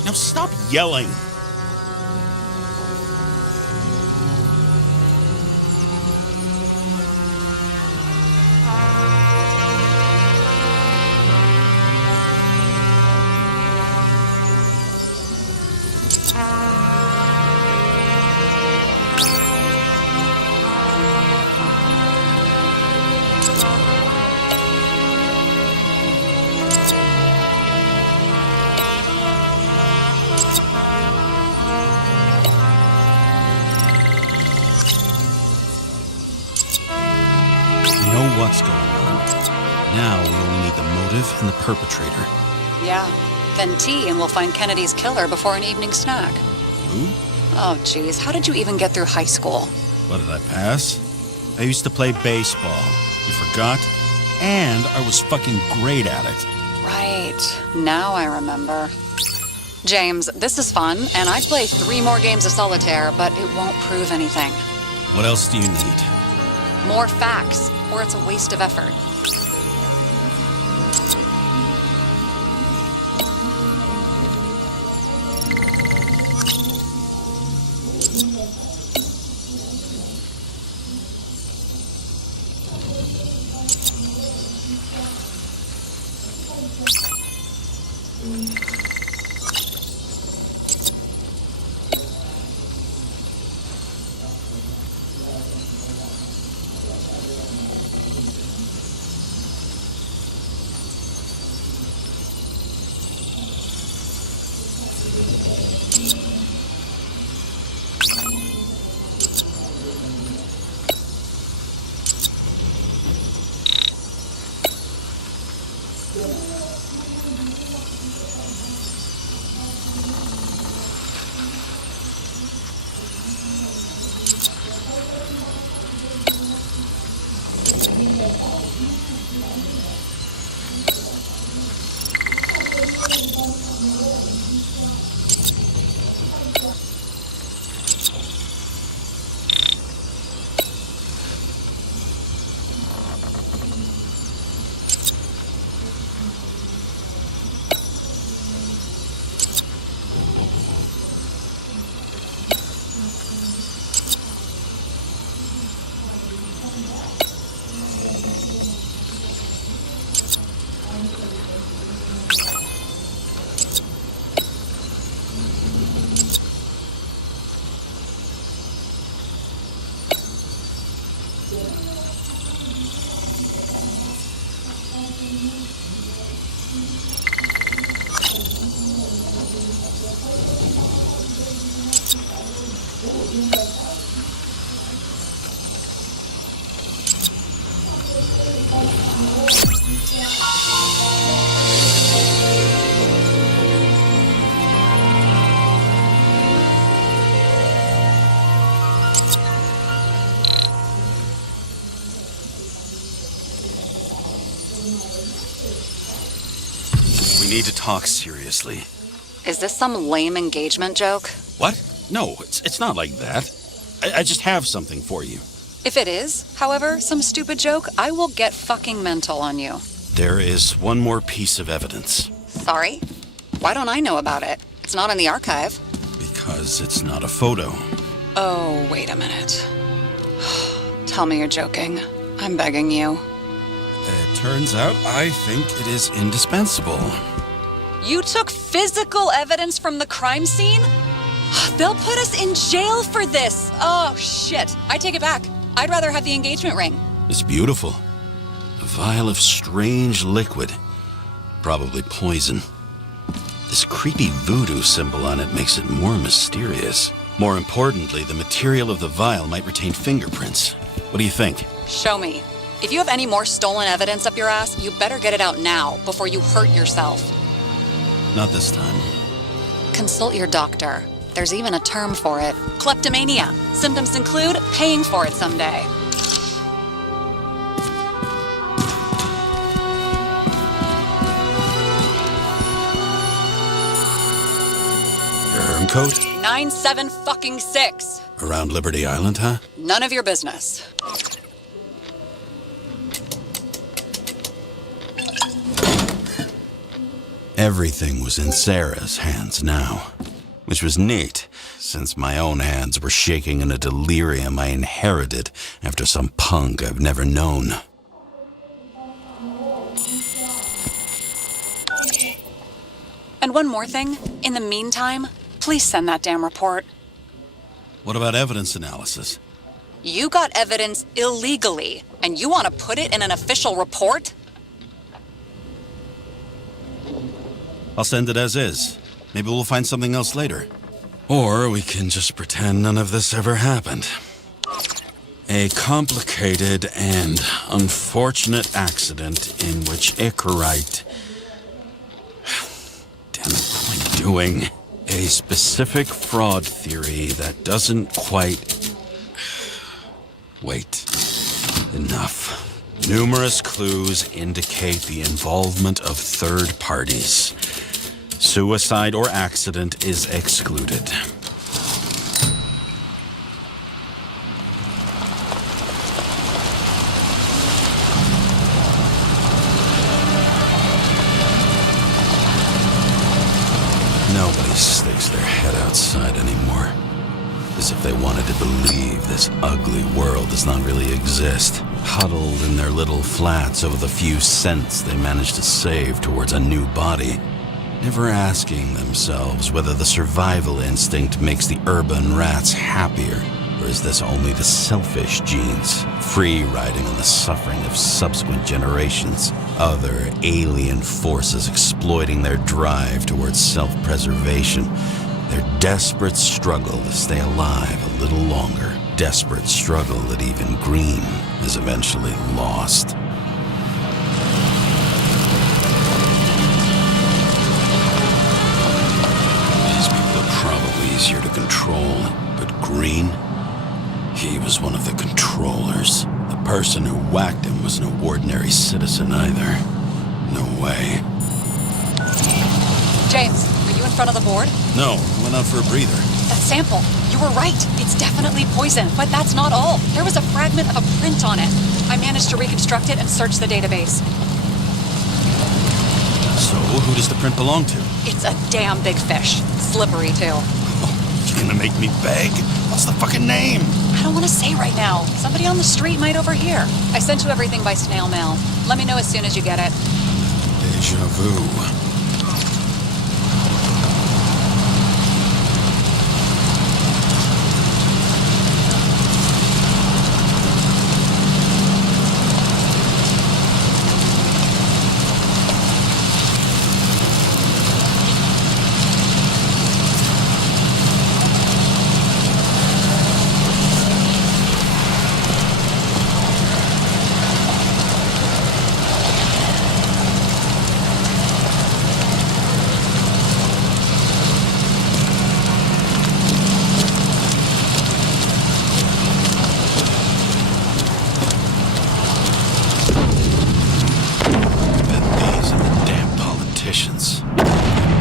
Now stop yelling. What's going on? Now we only need the motive and the perpetrator. Yeah, then tea and we'll find Kennedy's killer before an evening snack. Who? Oh, geez, how did you even get through high school? What, did I pass? I used to play baseball. You forgot? And I was fucking great at it. Right, now I remember. James, this is fun, and I'd play 3 more games of solitaire, but it won't prove anything. What else do you need? More facts, or it's a waste of effort. We need to talk seriously. Is this some lame engagement joke? What? No, it's not like that. I just have something for you. If it is, however, some stupid joke, I will get fucking mental on you. There is one more piece of evidence. Sorry? Why don't I know about it? It's not in the archive. Because it's not a photo. Oh, wait a minute. Tell me you're joking. I'm begging you. It turns out I think it is indispensable. You took physical evidence from the crime scene? They'll put us in jail for this. Oh, shit. I take it back. I'd rather have the engagement ring. It's beautiful. A vial of strange liquid. Probably poison. This creepy voodoo symbol on it makes it more mysterious. More importantly, the material of the vial might retain fingerprints. What do you think? Show me. If you have any more stolen evidence up your ass, you better get it out now before you hurt yourself. Not this time. Consult your doctor. There's even a term for it. Kleptomania. Symptoms include paying for it someday. Your herm code? 97-fucking-6. Around Liberty Island, huh? None of your business. Everything was in Sarah's hands now, which was neat, since my own hands were shaking in a delirium I inherited after some punk I've never known. And one more thing. In the meantime, please send that damn report. What about evidence analysis? You got evidence illegally, and you want to put it in an official report? I'll send it as is. Maybe we'll find something else later. Or we can just pretend none of this ever happened. A complicated and unfortunate accident in which Icarus... Damn it, what am I doing? A specific fraud theory that doesn't quite... Wait. Enough. Numerous clues indicate the involvement of third parties. Suicide or accident is excluded. Nobody sticks their head outside anymore. As if they wanted to believe this ugly world does not really exist. Huddled in their little flats over the few cents they managed to save towards a new body. Never asking themselves whether the survival instinct makes the urban rats happier, or is this only the selfish genes, free riding on the suffering of subsequent generations, other alien forces exploiting their drive towards self-preservation, their desperate struggle to stay alive a little longer, desperate struggle that even Green is eventually lost. Easier to control, but Green, he was one of the controllers. The person who whacked him was no ordinary citizen either. No way. James, are you in front of the board? No, I went out for a breather. That sample. You were right. It's definitely poison, but that's not all. There was a fragment of a print on it. I managed to reconstruct it and search the database. So, who does the print belong to? It's a damn big fish. Slippery, too. You're gonna make me beg? What's the fucking name? I don't want to say right now. Somebody on the street might overhear. I sent you everything by snail mail. Let me know as soon as you get it. Deja vu.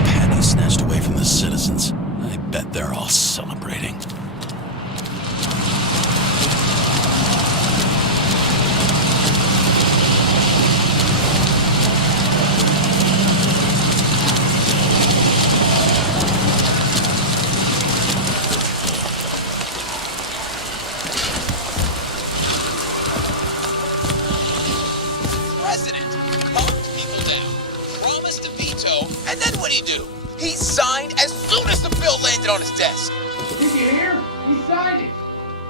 Penny snatched away from the citizens. I bet they're all celebrating. signed it on his desk. Did you hear? He signed it.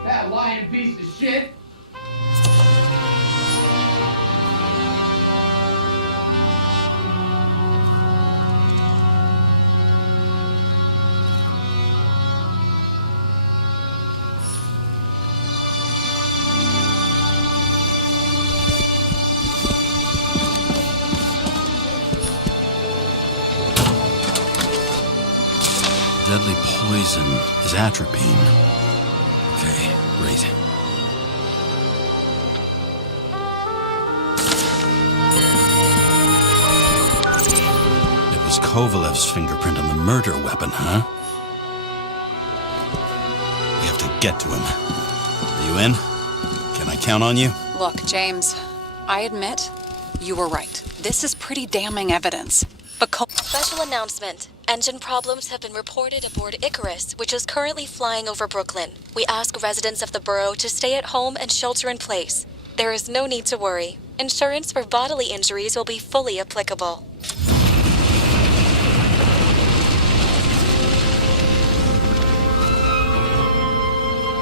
That lying piece of shit. Deadly poison is atropine. Okay, great. It was Kovalev's fingerprint on the murder weapon, huh? We have to get to him. Are you in? Can I count on you? Look, James, I admit you were right. This is pretty damning evidence. But Special announcement. Engine problems have been reported aboard Icarus, which is currently flying over Brooklyn. We ask residents of the borough to stay at home and shelter in place. There is no need to worry. Insurance for bodily injuries will be fully applicable.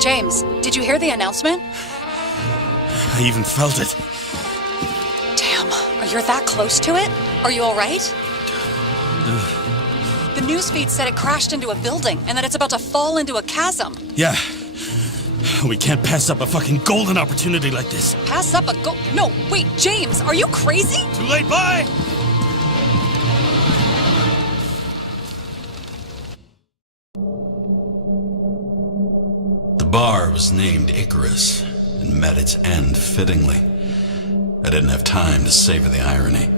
James, did you hear the announcement? I even felt it. Damn, you're that close to it? Are you all right? The newsfeed said it crashed into a building and that it's about to fall into a chasm. Yeah. We can't pass up a fucking golden opportunity like this. Pass up a No, wait, James, are you crazy? Too late, bye! The bar was named Icarus and met its end fittingly. I didn't have time to savor the irony.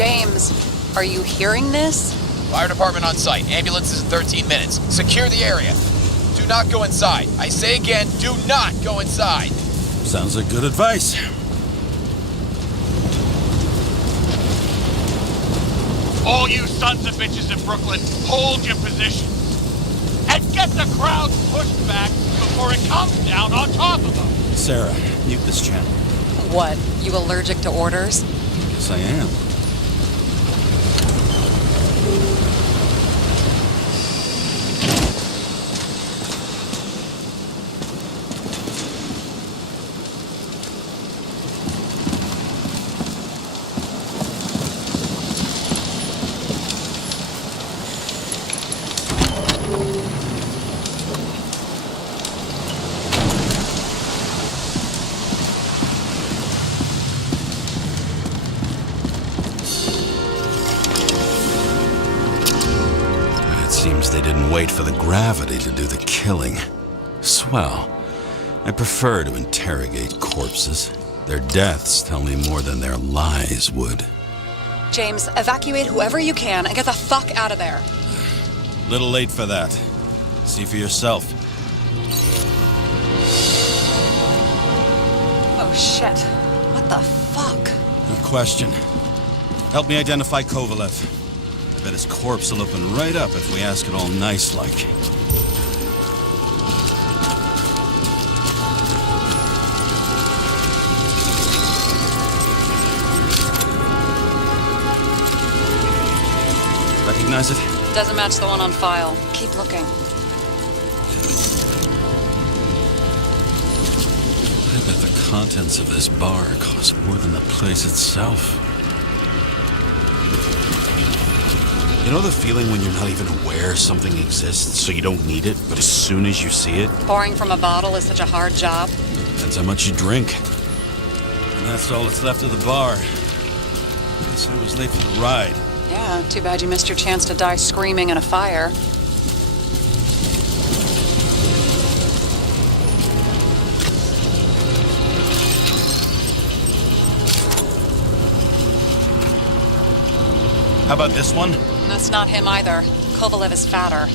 James, are you hearing this? Fire department on site. Ambulances in 13 minutes. Secure the area. Do not go inside. I say again, do not go inside. Sounds like good advice. All you sons of bitches in Brooklyn, hold your positions. And get the crowd pushed back before it comes down on top of them. Sarah, mute this channel. What, you allergic to orders? Yes, I am. Seems they didn't wait for the gravity to do the killing. Swell. I prefer to interrogate corpses. Their deaths tell me more than their lies would. James, evacuate whoever you can and get the fuck out of there. Little late for that. See for yourself. Oh shit. What the fuck? Good question. Help me identify Kovalev. I bet his corpse will open right up if we ask it all nice-like. Recognize it? Doesn't match the one on file. Keep looking. I bet the contents of this bar cost more than the place itself. You know the feeling when you're not even aware something exists, so you don't need it, but as soon as you see it? Pouring from a bottle is such a hard job. Depends how much you drink. And that's all that's left of the bar. Guess I was late for the ride. Yeah, too bad you missed your chance to die screaming in a fire. How about this one? That's not him either. Kovalev is fatter.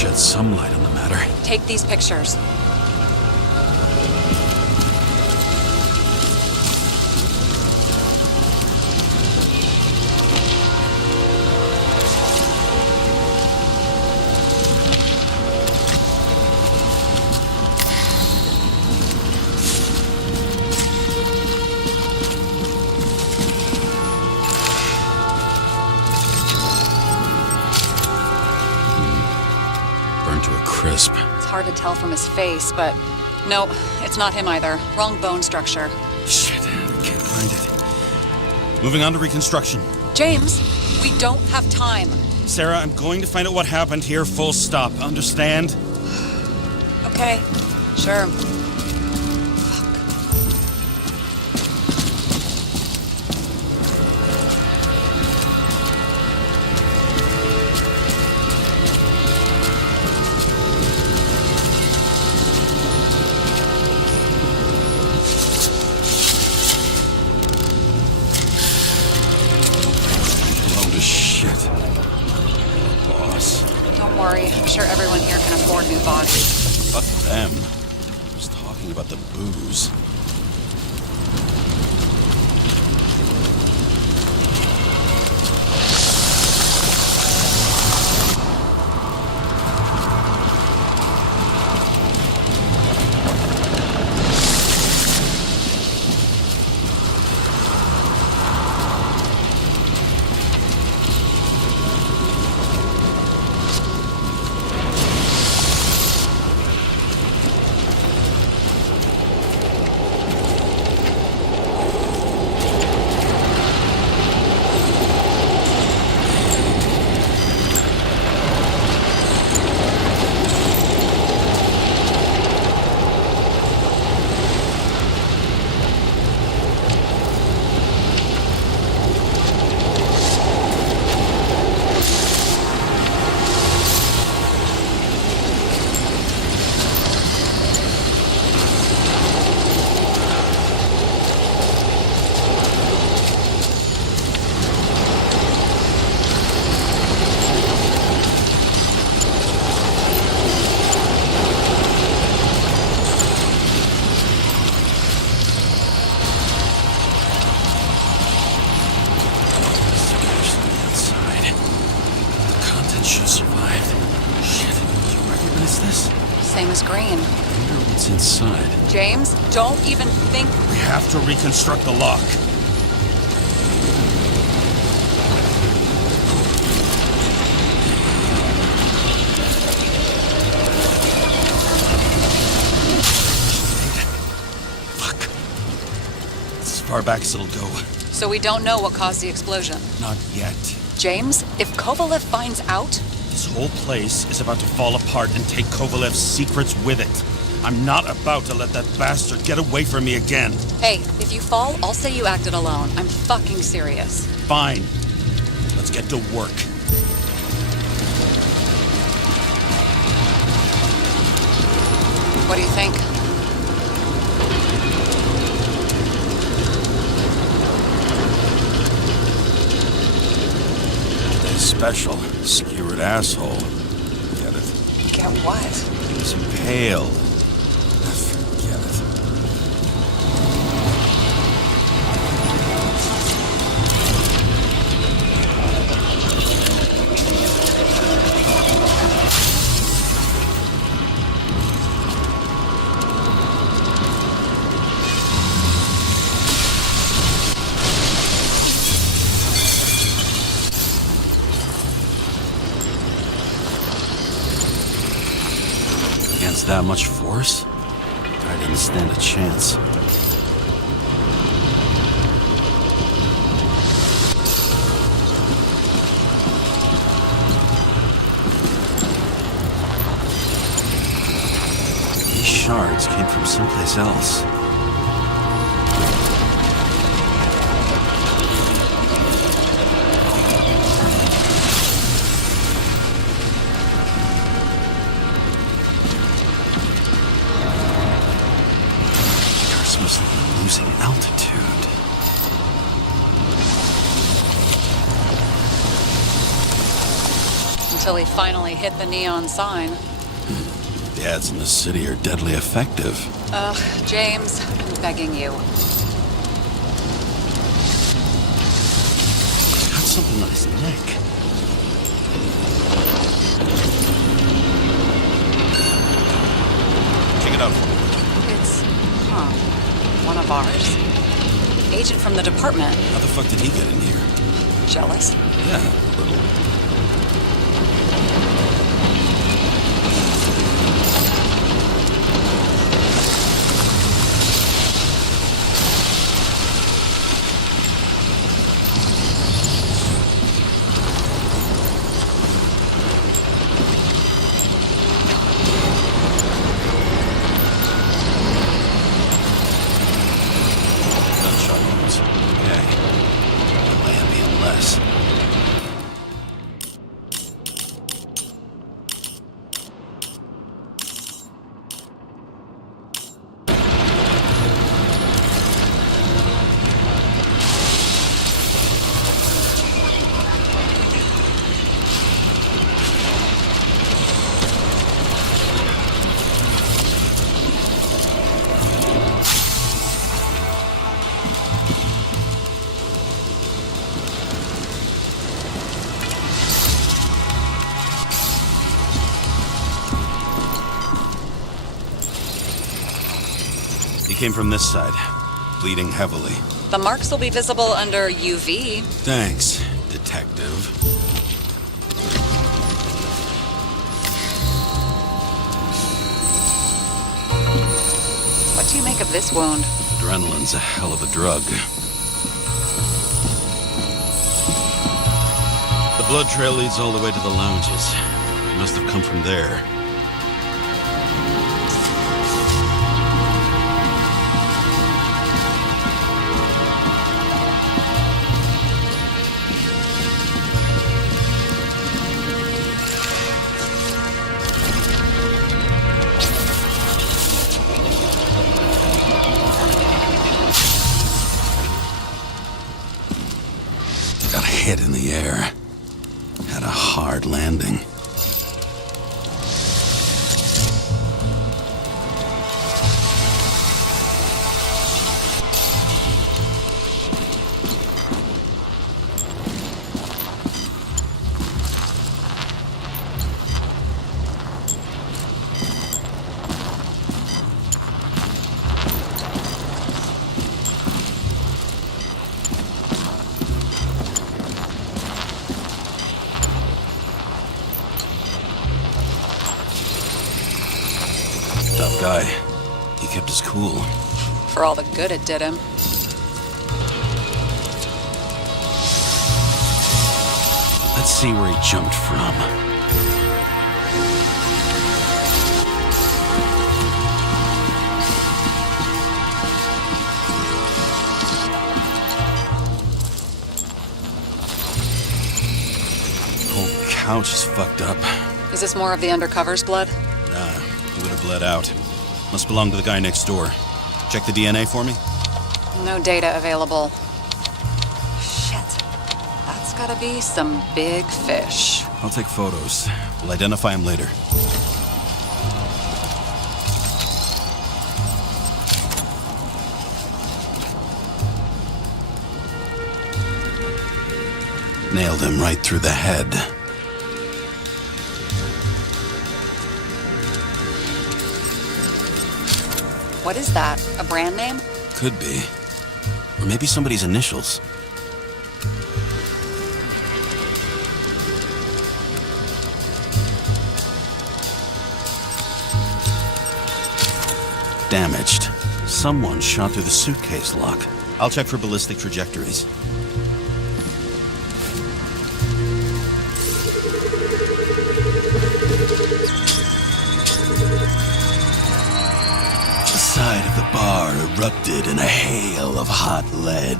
shed some light on the matter. Take these pictures. Burned to a crisp. It's hard to tell from his face, but no, it's not him either. Wrong bone structure. Shit, I can't find it. Moving on to Reconstruction. James, we don't have time. Sarah, I'm going to find out what happened here, full stop. Understand? Okay, sure. Load of shit. Boss. Don't worry, I'm sure everyone here can afford new bodies. Fuck them. I was talking about the booze. Same as green. I wonder what's inside. James, don't even think. We have to reconstruct the lock. Fuck. It's as far back as it'll go. So we don't know what caused the explosion. Not yet. James, if Kovalev finds out, This whole place is about to fall apart and take Kovalev's secrets with it. I'm not about to let that bastard get away from me again. hey, if you fall, I'll say you acted alone. I'm fucking serious. Fine. Let's get to work. What do you think? Special. Skewered asshole. Get it? Get what? He's impaled. Forget it. Against that much force? I didn't stand a chance. These shards came from someplace else. Icarus must have been losing altitude. Until he finally hit the neon sign. The ads in the city are deadly effective. Ugh, James, I'm begging you. Got something on his neck. Check it out. It's, one of ours. Agent from the department. How the fuck did he get in here? Jealous? Yeah, a little. Gunshot wounds. Okay. Land being less. He came from this side, bleeding heavily. The marks will be visible under UV. Thanks, detective. What do you make of this wound? Adrenaline's a hell of a drug. The blood trail leads all the way to the lounges. He must have come from there. Got hit in the air. Had a hard landing. Tough guy. He kept his cool. For all the good it did him. Let's see where he jumped from. Whole couch is fucked up. Is this more of the undercover's blood? Nah, he would have bled out. Must belong to the guy next door. Check the DNA for me? No data available. Shit. That's gotta be some big fish. I'll take photos. We'll identify him later. Nailed him right through the head. What is that? A brand name? Could be. Or maybe somebody's initials. Damaged. Someone shot through the suitcase lock. I'll check for ballistic trajectories. The side of the bar erupted in a hail of hot lead.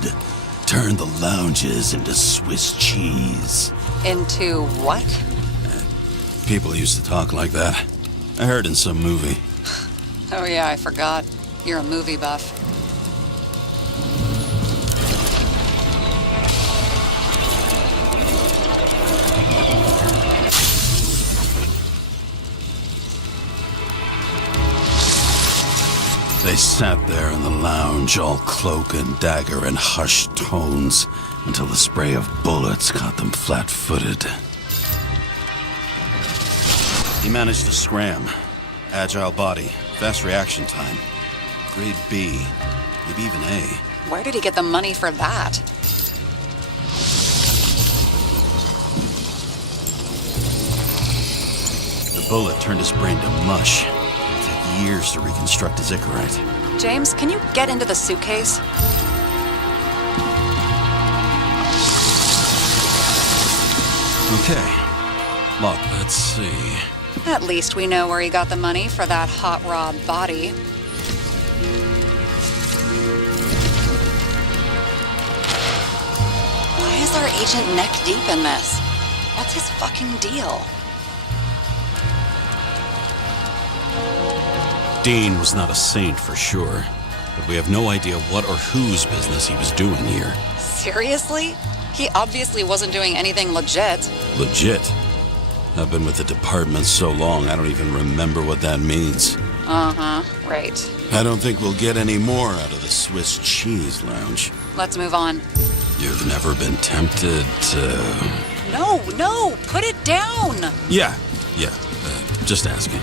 Turned the lounges into Swiss cheese. Into what? People used to talk like that. I heard in some movie. Oh yeah, I forgot. You're a movie buff. They sat there in the lounge, all cloak and dagger and hushed tones, until the spray of bullets caught them flat-footed. He managed to scram. Agile body, fast reaction time. Grade B, maybe even A. Where did he get the money for that? The bullet turned his brain to mush. It'd take years to reconstruct his Icarite. James, can you get into the suitcase? Okay. Look, let's see. At least we know where he got the money for that hot rod body. Why is our agent neck deep in this? What's his fucking deal? Dean was not a saint for sure, but we have no idea what or whose business he was doing here. Seriously? He obviously wasn't doing anything legit. Legit? I've been with the department so long, I don't even remember what that means. Uh-huh, right. I don't think we'll get any more out of the Swiss cheese lounge. Let's move on. You've never been tempted to... No, put it down! Yeah, just asking.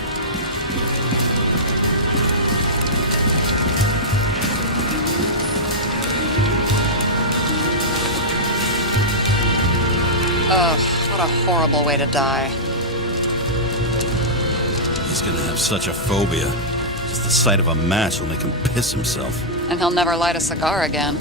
Ugh, what a horrible way to die. He's gonna have such a phobia. Just the sight of a match will make him piss himself. And he'll never light a cigar again.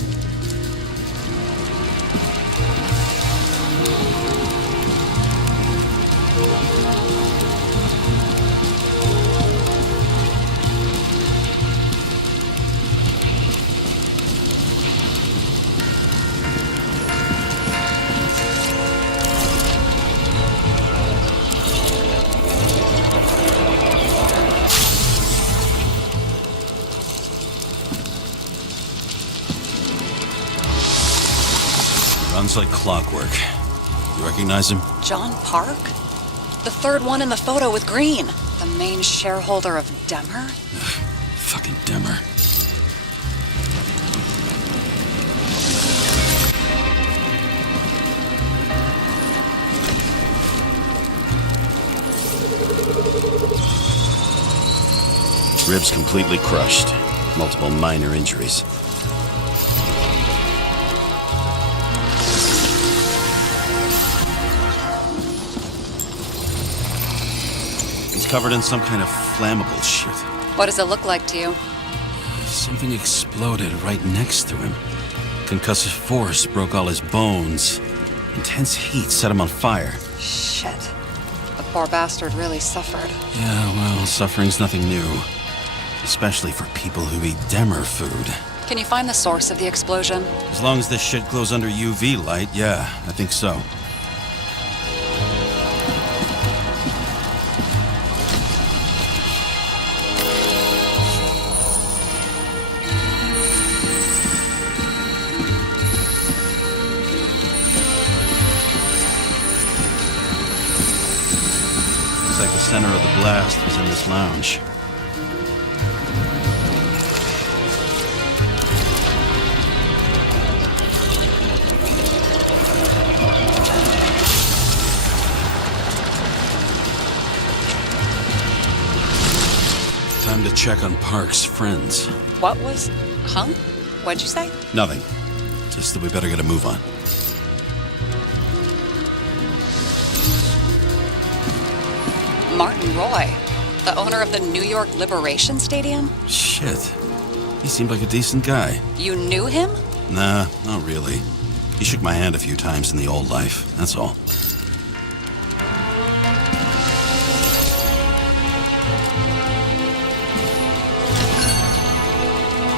Runs like clockwork. You recognize him? John Park? The third one in the photo with Green. The main shareholder of Demmer? Fucking Demmer. Ribs completely crushed. Multiple minor injuries. Covered in some kind of flammable shit. What does it look like to you? Something exploded right next to him. Concussive force broke all his bones. Intense heat set him on fire. Shit. The poor bastard really suffered. Yeah, well, suffering's nothing new. Especially for people who eat Demmer food. Can you find the source of the explosion? As long as this shit glows under UV light, yeah, I think so. Like the center of the blast was in this lounge. Time to check on Park's friends. What was... Huh? What'd you say? Nothing. Just that we better get a move on. Martin Roy, the owner of the New York Liberation Stadium? Shit. He seemed like a decent guy. You knew him? Nah, not really. He shook my hand a few times in the old life, that's all.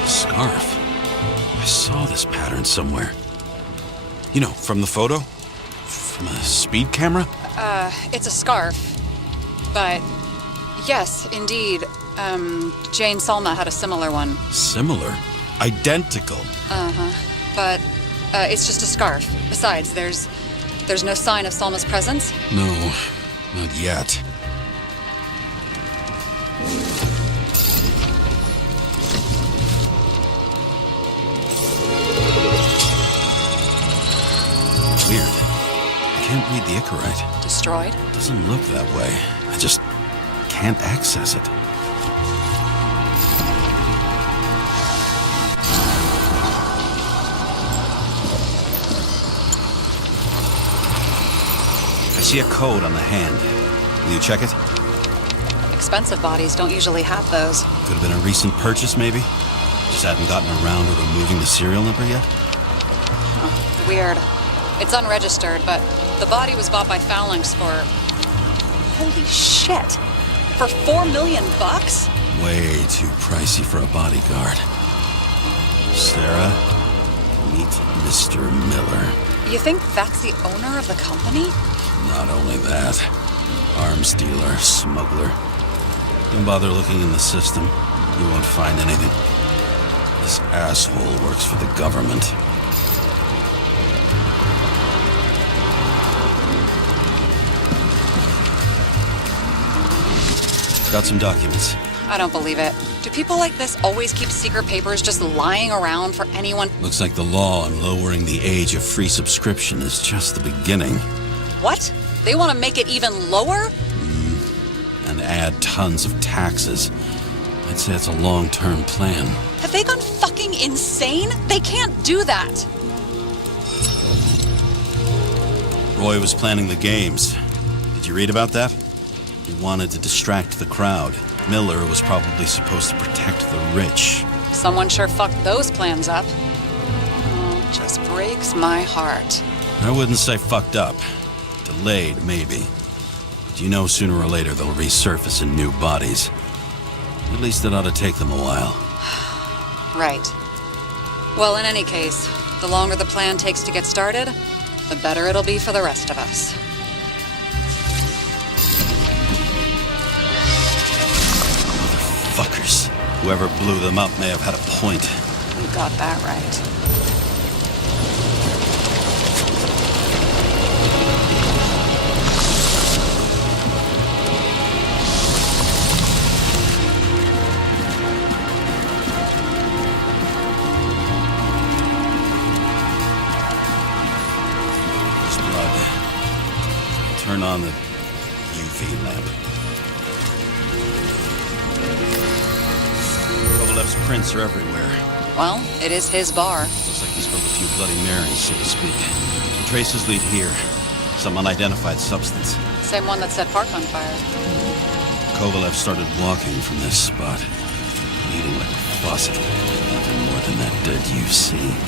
Scarf. I saw this pattern somewhere. You know, from the photo? From a speed camera? It's a scarf. But, yes, indeed, Jane Salma had a similar one. Similar? Identical? Uh-huh. But, it's just a scarf. Besides, there's no sign of Salma's presence? No, not yet. Weird. I can't read the Icarite. Destroyed? Doesn't look that way. I just can't access it. I see a code on the hand. Will you check it? Expensive bodies don't usually have those. Could have been a recent purchase, maybe? Just hadn't gotten around to removing the serial number yet? Weird. It's unregistered, but the body was bought by Phalanx for... Holy shit! For $4 million bucks? Way too pricey for a bodyguard. Sarah, meet Mr. Miller. You think that's the owner of the company? Not only that, arms dealer, smuggler. Don't bother looking in the system. You won't find anything. This asshole works for the government. Got some documents. I don't believe it. Do people like this always keep secret papers just lying around for anyone? Looks like the law on lowering the age of free subscription is just the beginning. What? They want to make it even lower? And add tons of taxes. I'd say it's a long-term plan. Have they gone fucking insane? They can't do that. Roy was planning the games. Did you read about that? He wanted to distract the crowd. Miller was probably supposed to protect the rich. Someone sure fucked those plans up. Oh, just breaks my heart. I wouldn't say fucked up. Delayed, maybe. But you know sooner or later they'll resurface in new bodies. At least it ought to take them a while. Right. Well, in any case, the longer the plan takes to get started, the better it'll be for the rest of us. Fuckers. Whoever blew them up may have had a point. You got that right. Turn on the UV lamp. Kovalev's prints are everywhere. Well, it is his bar. Looks like he spilled a few Bloody Marys, so to speak. The traces lead here. Some unidentified substance. Same one that set Park on fire. Kovalev started walking from this spot. Bleeding like a faucet. Nothing more than that dead UC.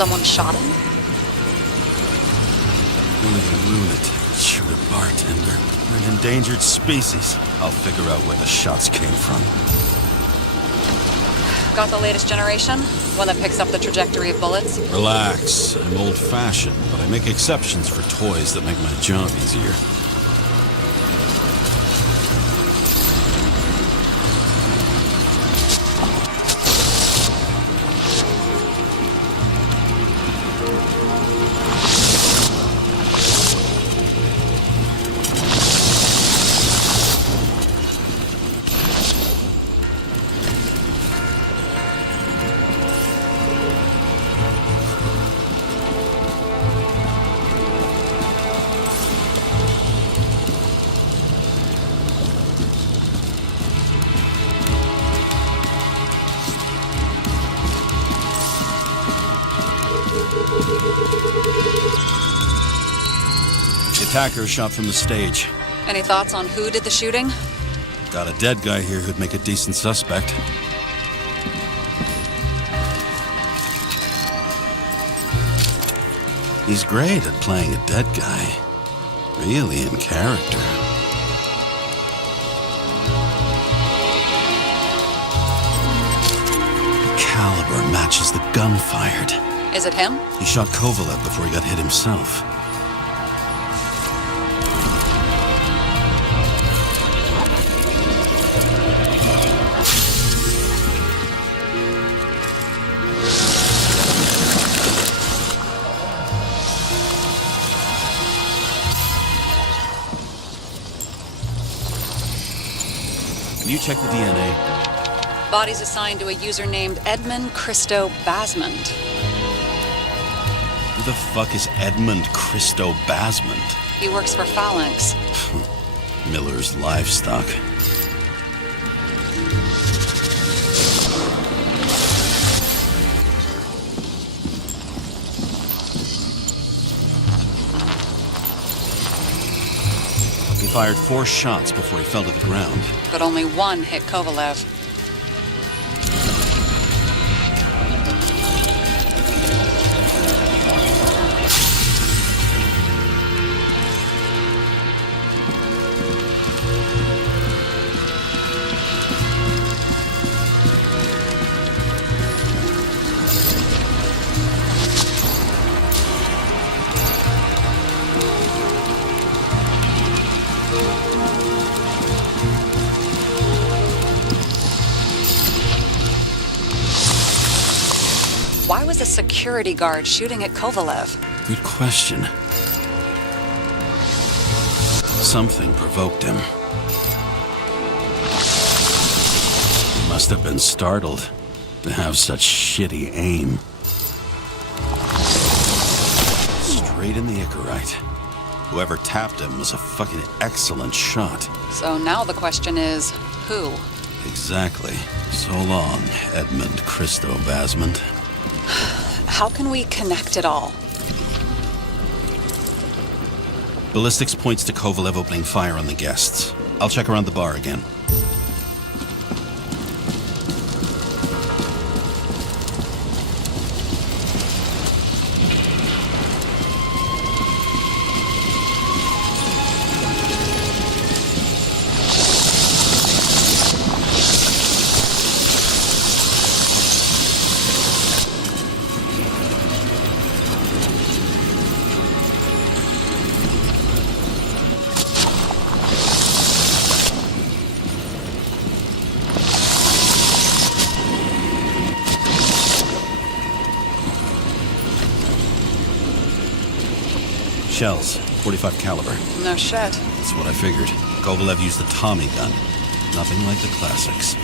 Someone shot him? Only a lunatic would shoot a bartender. We're an endangered species. I'll figure out where the shots came from. Got the latest generation? One that picks up the trajectory of bullets? Relax. I'm old-fashioned, but I make exceptions for toys that make my job easier. The attacker shot from the stage. Any thoughts on who did the shooting? Got a dead guy here who'd make a decent suspect. He's great at playing a dead guy. Really in character. The caliber matches the gun fired. Is it him? He shot Kovalev before he got hit himself. You check the DNA. Body's assigned to a user named Edmund Christo Basmond. Who the fuck is Edmund Christo Basmond? He works for Phalanx. Miller's Livestock. He fired 4 shots before he fell to the ground. But only one hit Kovalev. Why was a security guard shooting at Kovalev? Good question. Something provoked him. He must have been startled to have such shitty aim. Straight in the Icarus. Whoever tapped him was a fucking excellent shot. So now the question is, who? Exactly. So long, Edmund Christo Basmond. How can we connect it all? Ballistics points to Kovalev opening fire on the guests. I'll check around the bar again. Shells, 45 caliber. No shit. That's what I figured. Kovalev used the Tommy gun. Nothing like the classics.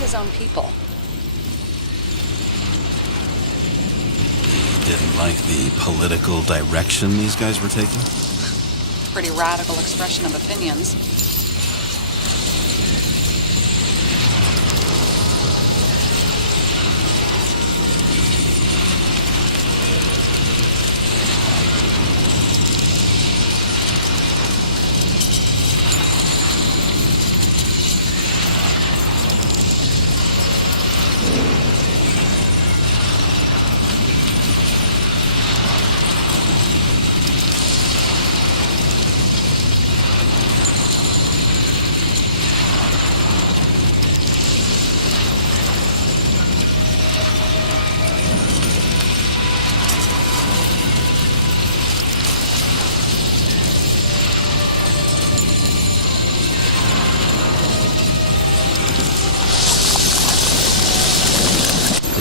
His own people. Didn't like the political direction these guys were taking? Pretty radical expression of opinions.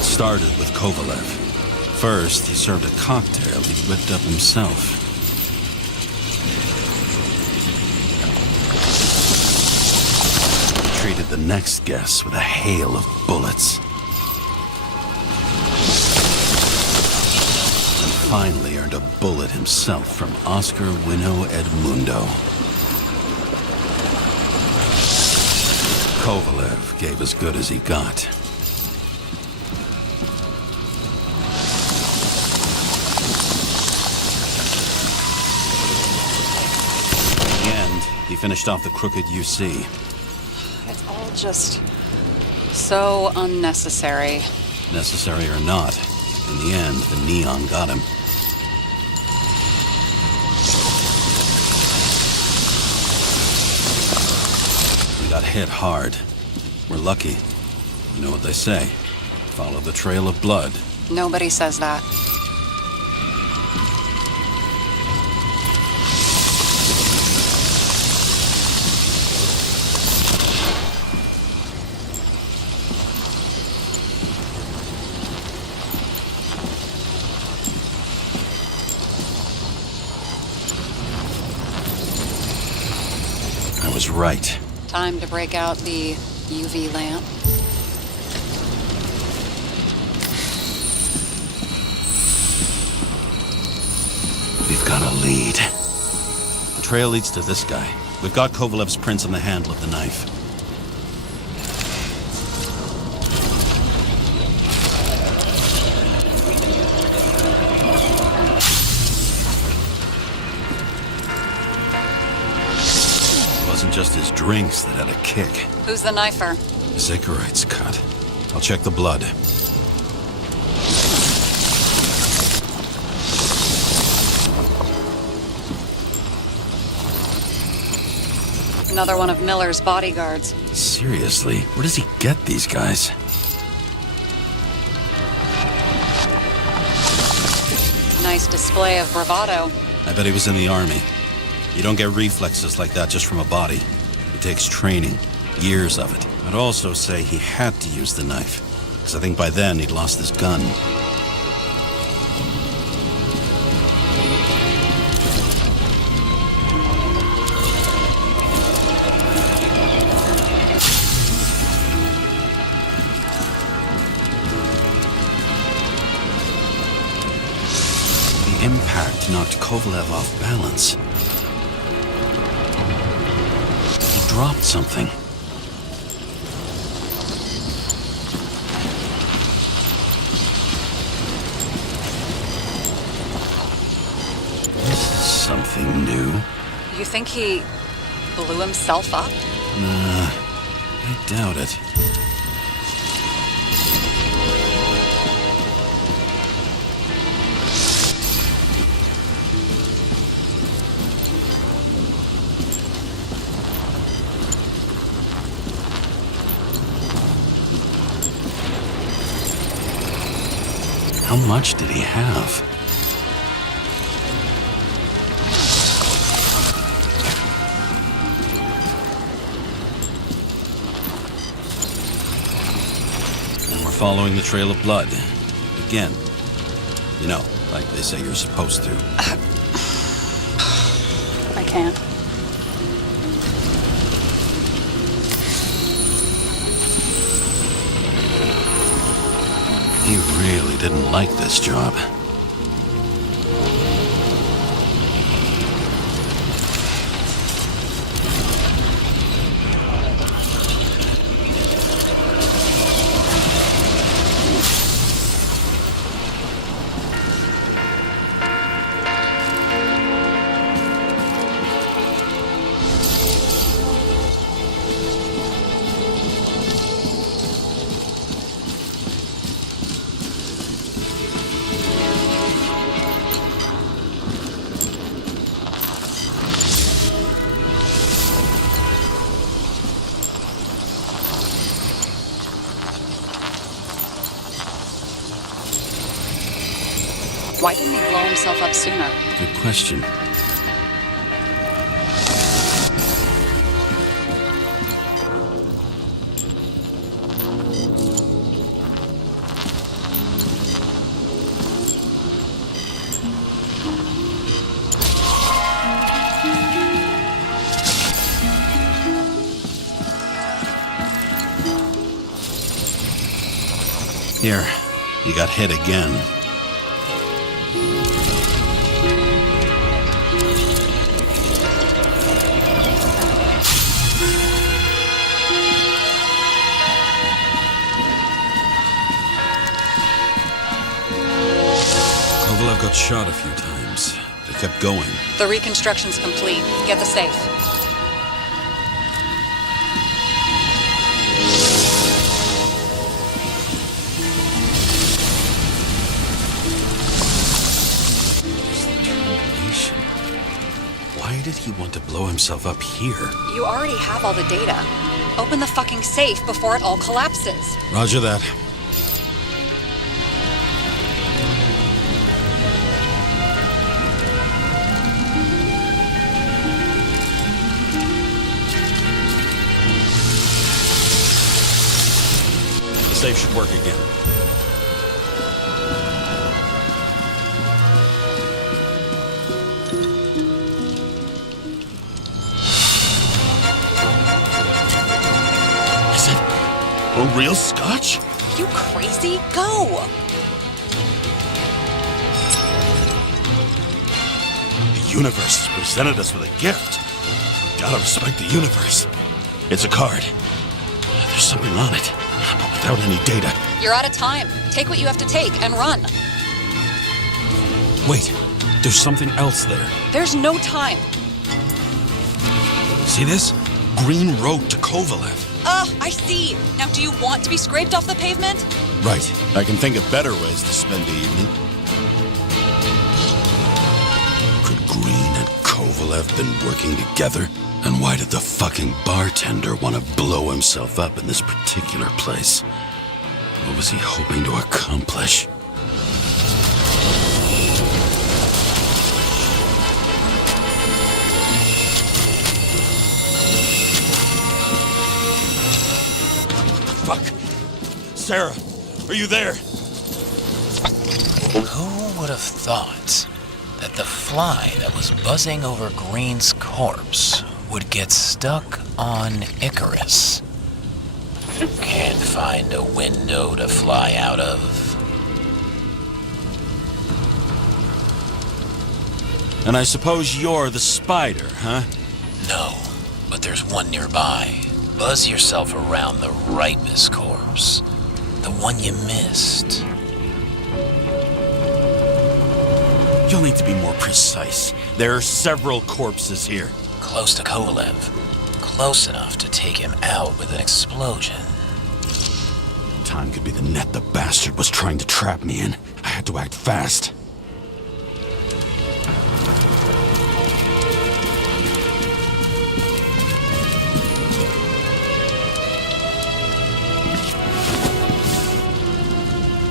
Started with Kovalev. First, he served a cocktail he whipped up himself. He treated the next guest with a hail of bullets. And finally earned a bullet himself from Oscar Wino Edmundo. Kovalev gave as good as he got. He finished off the crooked UC. It's all just so unnecessary. Necessary or not, in the end, the neon got him. He got hit hard. We're lucky. You know what they say. Follow the trail of blood. Nobody says that. I was right. Time to break out the UV lamp. We've got a lead. The trail leads to this guy. We've got Kovalev's prints on the handle of the knife. It wasn't just his drinks that had a kick. Who's the knifer? His Icarite's cut. I'll check the blood. Another one of Miller's bodyguards. Seriously, where does he get these guys? Nice display of bravado. I bet he was in the army. You don't get reflexes like that just from a body. It takes training, years of it. I'd also say he had to use the knife, because I think by then he'd lost his gun. The impact knocked Kovalev off balance. He dropped something. Something new? You think he blew himself up? Nah, I doubt it. How much did he have? Following the trail of blood. Again. You know, like they say you're supposed to. I can't. He really didn't like this job. Why didn't he blow himself up sooner? Good question. Here, you got hit again. Kovalev got shot a few times. They kept going. The reconstruction's complete. Get the safe. Why did he want to blow himself up here? You already have all the data. Open the fucking safe before it all collapses. Roger that. The safe should work again. A real scotch? You crazy? Go! The universe has presented us with a gift. Gotta respect the universe. It's a card. There's something on it, but without any data. You're out of time. Take what you have to take and run. Wait, there's something else there. There's no time. See this? Green road to Kovalev. I see. Now, do you want to be scraped off the pavement? Right. I can think of better ways to spend the evening. Could Green and Kovalev been working together? And why did the fucking bartender want to blow himself up in this particular place? What was he hoping to accomplish? Fuck! Sarah, are you there? Who would have thought that the fly that was buzzing over Green's corpse would get stuck on Icarus? Can't find a window to fly out of. And I suppose you're the spider, huh? No, but there's one nearby. Buzz yourself around the Ripus corpse. The one you missed. You'll need to be more precise. There are several corpses here. Close to Kovalev. Close enough to take him out with an explosion. Time could be the net the bastard was trying to trap me in. I had to act fast.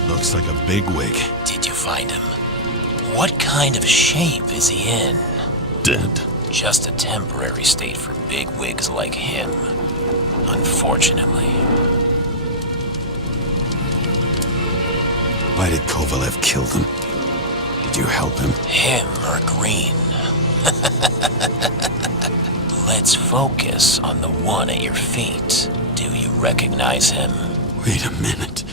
Looks like a bigwig. Did you find him? What kind of shape is he in? Dead. Just a temporary state for bigwigs like him. Unfortunately. Why did Kovalev kill them? Did you help him? Him or Green? Let's focus on the one at your feet. Do you recognize him? Wait a minute.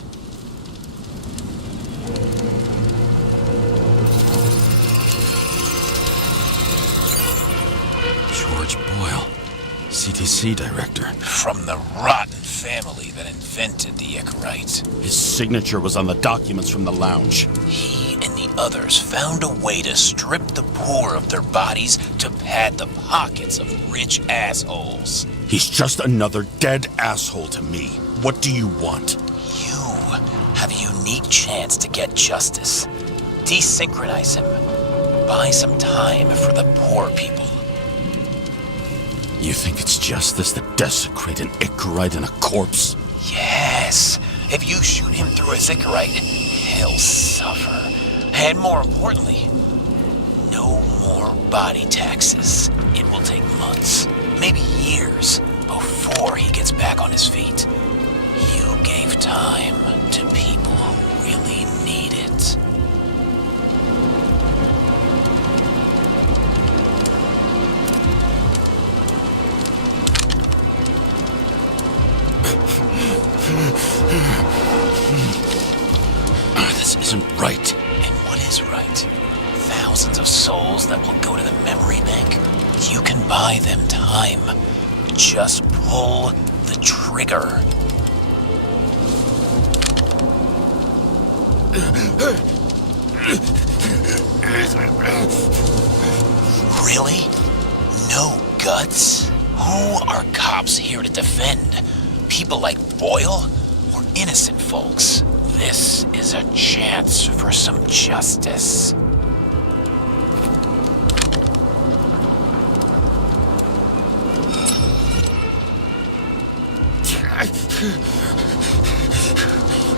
George Boyle, CTC director. From the rotten family that invented the Icarite. His signature was on the documents from the lounge. He and the others found a way to strip the poor of their bodies to pad the pockets of rich assholes. He's just another dead asshole to me. What do you want? You have a unique chance to get justice. Desynchronize him. Buy some time for the poor people. You think it's justice to desecrate an Icarite and a corpse? Yes. If you shoot him through a Icarite, he'll suffer. And more importantly, no more body taxes. It will take months, maybe years, before he gets back on his feet. You gave time to people who really need it. This isn't right. And what is right? Thousands of souls that will go to the memory bank. You can buy them time. Just pull the trigger. Really? No guts? Who are cops here to defend? People like Boyle or innocent folks? This is a chance for some justice.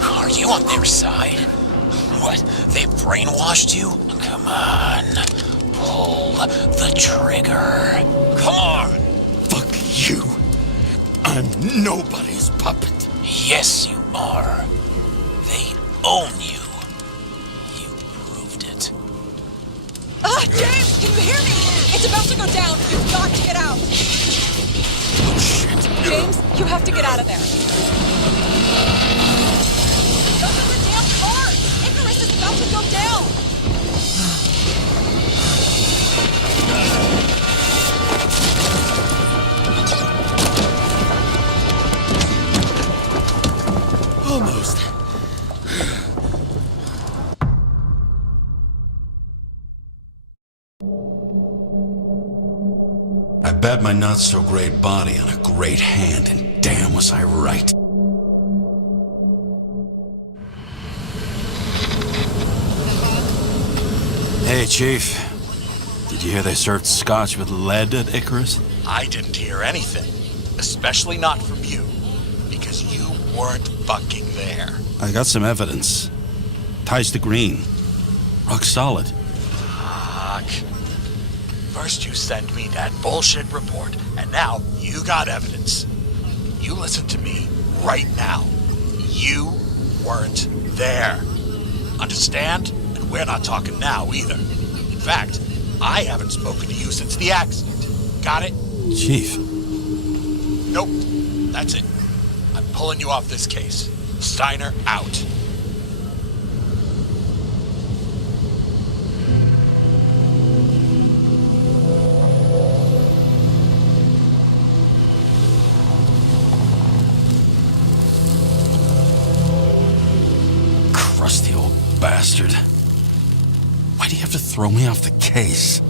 Are you on their side? What, they've brainwashed you? Come on. Pull the trigger. Come on! Fuck you. I'm nobody's puppet. Yes, you are. They own you. You proved it. James, can you hear me? It's about to go down. You've got to get out. Oh, shit. James, you have to get out of there. Go to the damn car! Icarus is about to go down! Almost. I bet my not-so-great body on a great hand, and damn was I right. Hey, Chief. Did you hear they served scotch with lead at Icarus? I didn't hear anything. Especially not from you. Because you weren't fucking there. I got some evidence. Ties to Green. Rock solid. Fuck. First you send me that bullshit report, and now you got evidence. You listen to me right now. You weren't there. Understand? And we're not talking now either. In fact, I haven't spoken to you since the accident. Got it? Chief. Nope. That's it. I'm pulling you off this case. Steiner out. Crusty old bastard. Why do you have to throw me off the case?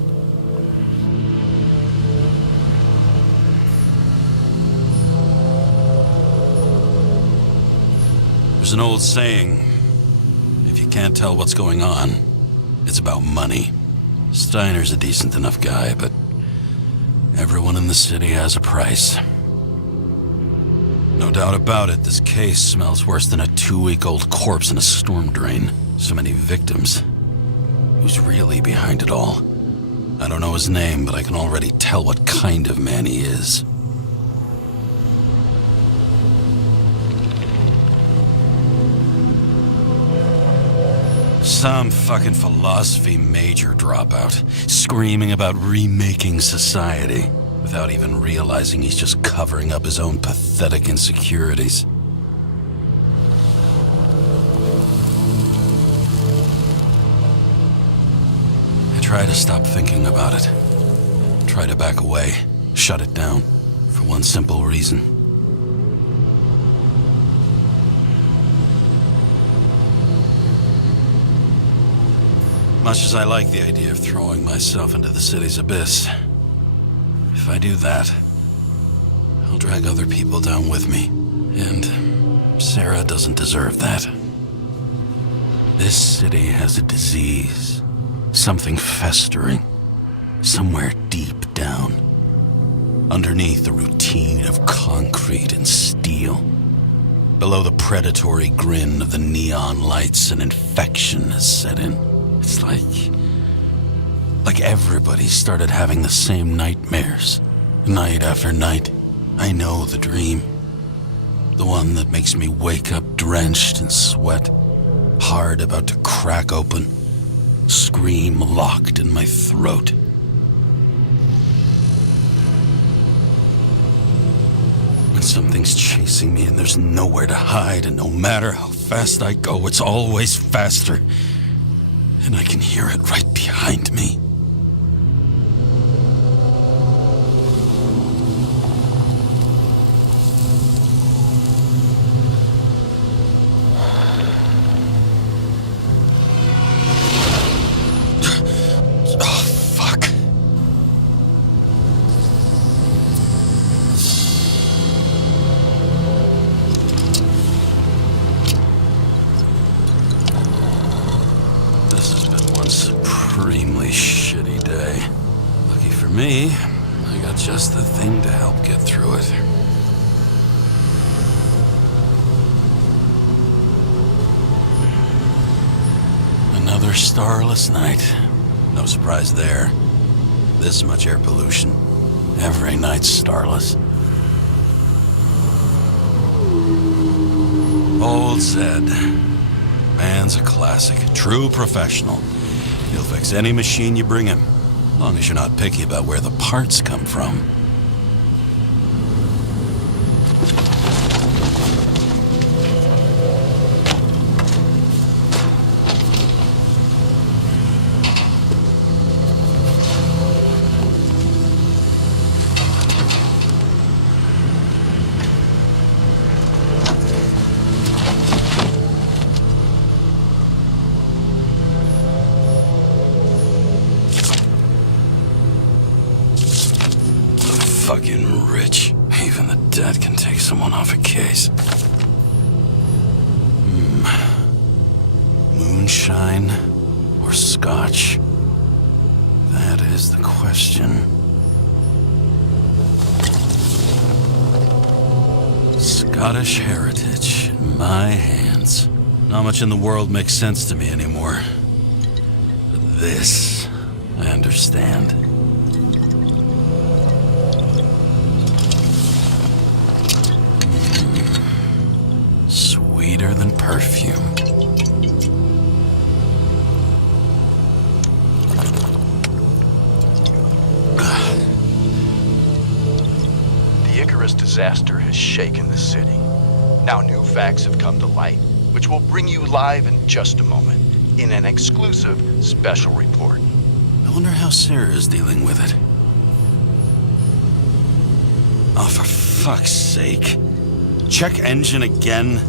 There's an old saying, if you can't tell what's going on, it's about money. Steiner's a decent enough guy, but everyone in the city has a price. No doubt about it, this case smells worse than a 2-week-old corpse in a storm drain. So many victims. Who's really behind it all? I don't know his name, but I can already tell what kind of man he is. Some fucking philosophy major dropout, screaming about remaking society, without even realizing he's just covering up his own pathetic insecurities. I try to stop thinking about it. Try to back away, shut it down, for one simple reason. Much as I like the idea of throwing myself into the city's abyss, if I do that, I'll drag other people down with me. And Sarah doesn't deserve that. This city has a disease. Something festering. Somewhere deep down. Underneath the routine of concrete and steel. Below the predatory grin of the neon lights, an infection has set in. It's like everybody started having the same nightmares. Night after night. I know the dream. The one that makes me wake up drenched in sweat. Heart about to crack open. Scream locked in my throat. When something's chasing me and there's nowhere to hide, and no matter how fast I go, it's always faster. And I can hear it right behind me. Oh, fuck. This has been one supremely shitty day. Lucky for me, I got just the thing to help get through it. Another starless night. No surprise there. This much air pollution. Every night's starless. Old Zed. Man's a classic. True professional. He'll fix any machine you bring him. As long as you're not picky about where the parts come from. Fucking rich. Even the dead can take someone off a case. Moonshine or scotch? That is the question. Scottish heritage in my hands. Not much in the world makes sense to me anymore. But this, I understand. Sweeter than perfume. The Icarus disaster has shaken the city. Now new facts have come to light, which will bring you live in just a moment, in an exclusive special report. I wonder how Sarah is dealing with it. Oh, for fuck's sake. Check engine again?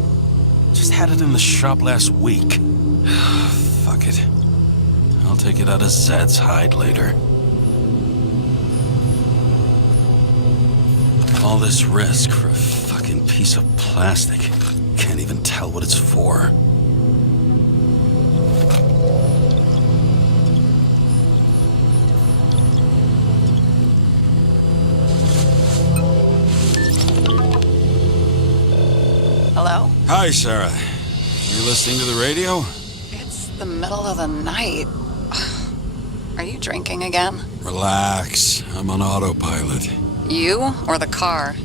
Just had it in the shop last week. Fuck it. I'll take it out of Zed's hide later. All this risk for a fucking piece of plastic. Can't even tell what it's for. Hello? Hi, Sarah. You listening to the radio? It's the middle of the night. Are you drinking again? Relax. I'm on autopilot. You or the car?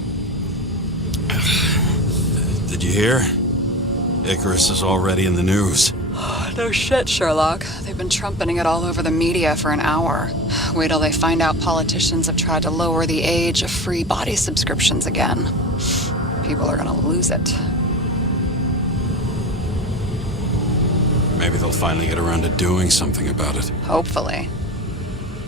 Did you hear? Icarus is already in the news. No shit, Sherlock. They've been trumpeting it all over the media for an hour. Wait till they find out politicians have tried to lower the age of free body subscriptions again. People are gonna lose it. Maybe they'll finally get around to doing something about it. Hopefully.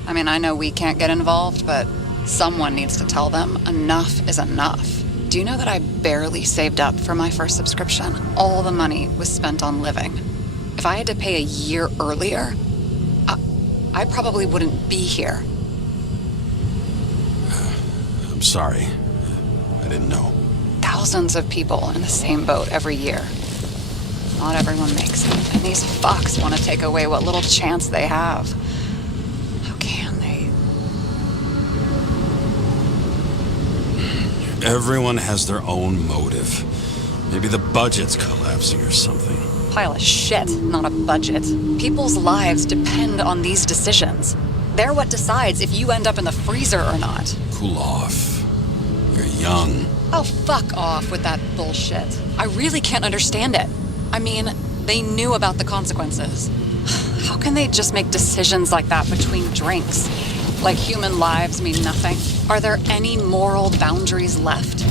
I mean, I know we can't get involved, but someone needs to tell them enough is enough. Do you know that I barely saved up for my first subscription? All the money was spent on living. If I had to pay a year earlier, I probably wouldn't be here. I'm sorry. I didn't know. Thousands of people in the same boat every year. Not everyone makes it, and these fucks want to take away what little chance they have. How can they? Everyone has their own motive. Maybe the budget's collapsing or something. Pile of shit, not a budget. People's lives depend on these decisions. They're what decides if you end up in the freezer or not. Cool off. You're young. Oh, fuck off with that bullshit. I really can't understand it. I mean, they knew about the consequences. How can they just make decisions like that between drinks? Like human lives mean nothing? Are there any moral boundaries left?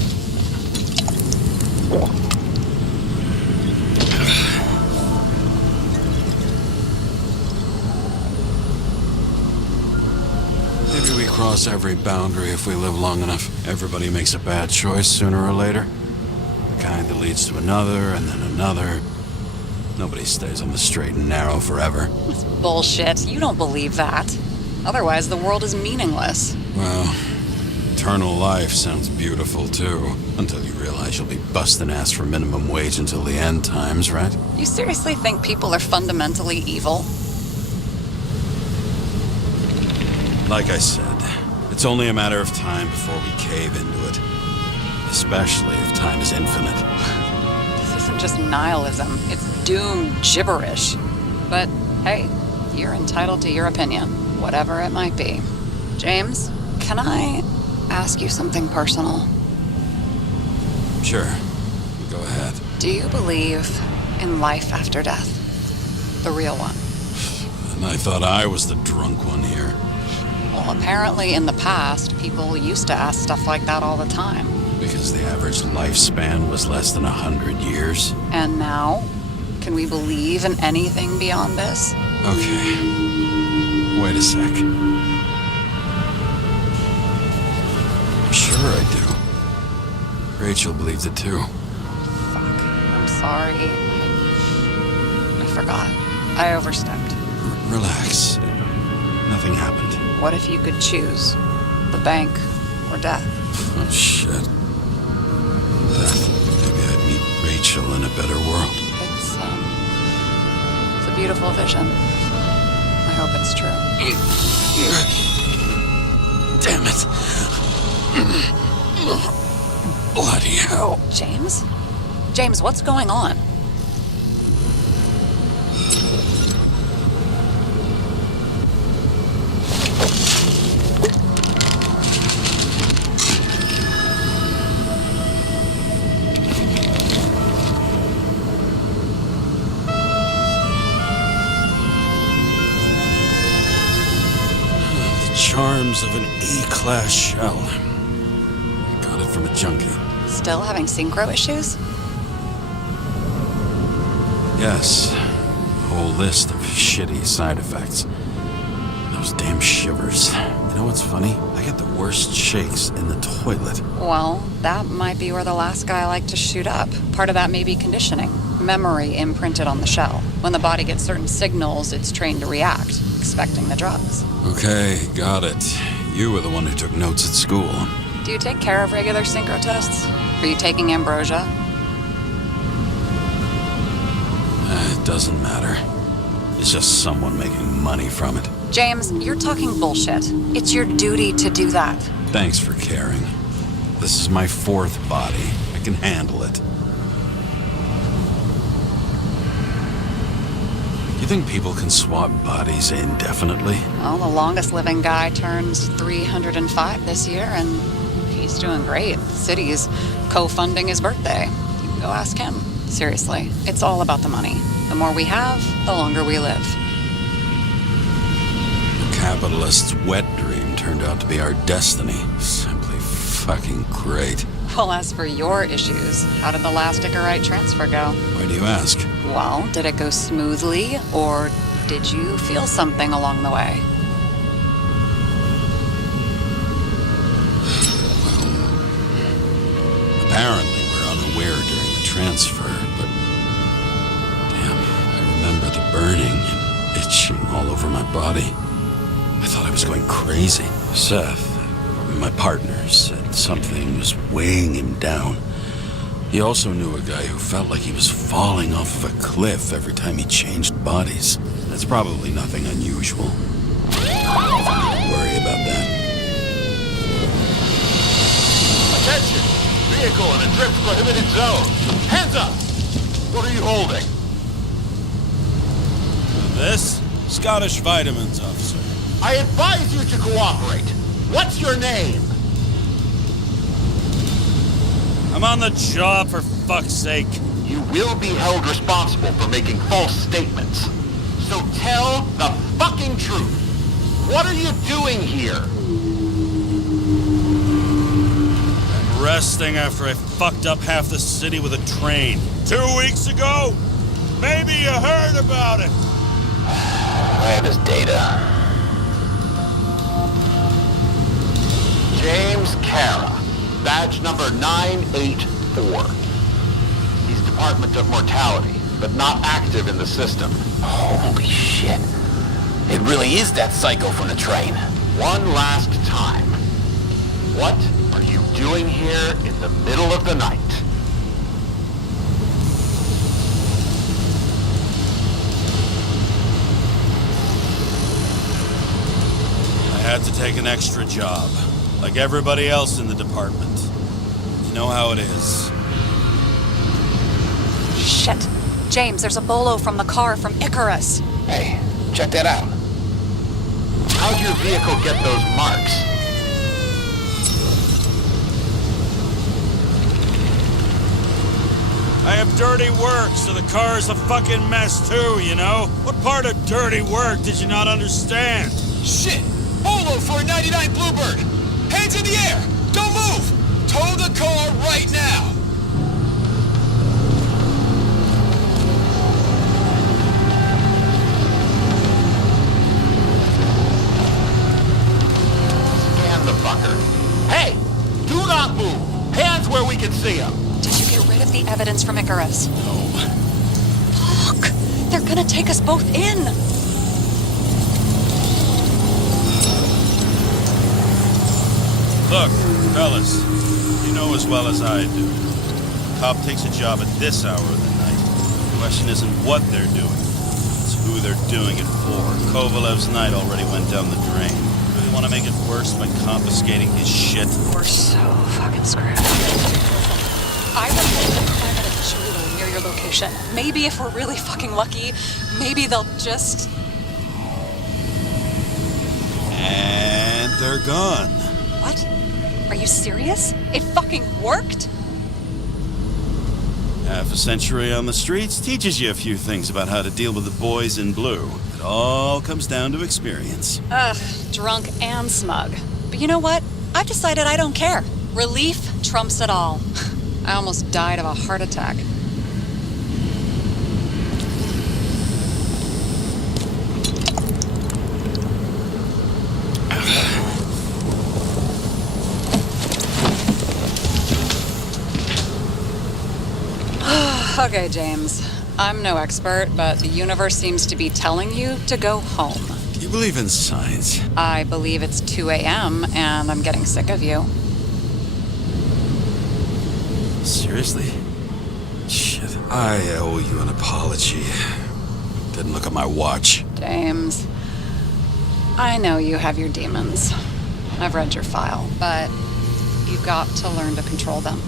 Maybe we cross every boundary if we live long enough. Everybody makes a bad choice sooner or later. The kind that leads to another and then another. Nobody stays on the straight and narrow forever. It's bullshit. You don't believe that. Otherwise, the world is meaningless. Well, eternal life sounds beautiful, too. Until you realize you'll be busting ass for minimum wage until the end times, right? You seriously think people are fundamentally evil? Like I said, it's only a matter of time before we cave into it. Especially if time is infinite. This isn't just nihilism. It's doom gibberish. But Hey, you're entitled to your opinion, whatever it might be. James, can I ask you something personal? Sure. Go ahead. Do you believe in life after death? The real one? And I thought I was the drunk one here. Well, apparently in the past, people used to ask stuff like that all the time. Because the average lifespan was less than 100 years. And now? Can we believe in anything beyond this? Okay. Wait a sec. Sure I do. Rachel believes it too. Fuck. I'm sorry. I forgot. I overstepped. Relax. Nothing happened. What if you could choose? The bank or death? Oh, shit. Death. Maybe I'd meet Rachel in a better world. It's a beautiful vision. I hope it's true. Damn it. Bloody hell. James? James, what's going on? Charms of an E-class shell. I got it from a junkie. Still having synchro issues? Yes. A whole list of shitty side effects. Those damn shivers. You know what's funny? I get the worst shakes in the toilet. Well, that might be where the last guy liked to shoot up. Part of that may be conditioning. Memory imprinted on the shell. When the body gets certain signals, it's trained to react, expecting the drugs. Okay, got it. You were the one who took notes at school. Do you take care of regular synchro tests? Are you taking ambrosia? It doesn't matter. It's just someone making money from it. James, you're talking bullshit. It's your duty to do that. Thanks for caring. This is my fourth body. I can handle it. You think people can swap bodies indefinitely? Well, the longest living guy turns 305 this year, and he's doing great. The city's co-funding his birthday. You can go ask him. Seriously, it's all about the money. The more we have, the longer we live. The capitalist's wet dream turned out to be our destiny. Simply fucking great. Well, as for your issues, how did the last Icarus transfer go? Why do you ask? Well, did it go smoothly, or did you feel something along the way? Apparently we're unaware during the transfer, but damn, I remember the burning and itching all over my body. I thought I was going crazy. Seth, my partner, said something was weighing him down. He also knew a guy who felt like he was falling off of a cliff every time he changed bodies. That's probably nothing unusual. Don't worry about that. Attention! Vehicle in a drift prohibited zone. Hands up! What are you holding? This? Scottish Vitamins, officer. I advise you to cooperate. What's your name? I'm on the job, for fuck's sake. You will be held responsible for making false statements. So tell the fucking truth. What are you doing here? I'm resting after I fucked up half the city with a train. 2 weeks ago? Maybe you heard about it. I have his data. James Kara, badge number 984. He's Department of Mortality, but not active in the system. Holy shit. It really is that psycho from the train. One last time. What are you doing here in the middle of the night? I had to take an extra job, like everybody else in the department. You know how it is. Shit. James, there's a bolo from the car from Icarus. Hey, Check that out. How'd your vehicle get those marks? I have dirty work, so the car's a fucking mess too, you know? What part of dirty work did you not understand? Shit! Olo for a 99 Bluebird! Hands in the air! Don't move! Tow the car right now! Scan the fucker. Hey! Do not move! Hands where we can see them! Did you get rid of the evidence from Icarus? No. Fuck! They're gonna take us both in! Look, fellas, you know as well as I do. Cop takes a job at this hour of the night. The question isn't what they're doing, it's who they're doing it for. Kovalev's night already went down the drain. Really want to make it worse by confiscating his shit? We're so fucking screwed. I reported a crime at a jeweler near your location. Maybe if we're really fucking lucky, maybe they'll just... And they're gone. What? Are you serious? It fucking worked? Half a century on the streets teaches you a few things about how to deal with the boys in blue. It all comes down to experience. Ugh, drunk and smug. But you know what? I've decided I don't care. Relief trumps it all. I almost died of a heart attack. Okay, James. I'm no expert, but the universe seems to be telling you to go home. You believe in science? I believe it's 2 a.m. and I'm getting sick of you. Seriously? Shit. I owe you an apology. Didn't look at my watch. James, I know you have your demons. I've read your file, but you've got to learn to control them.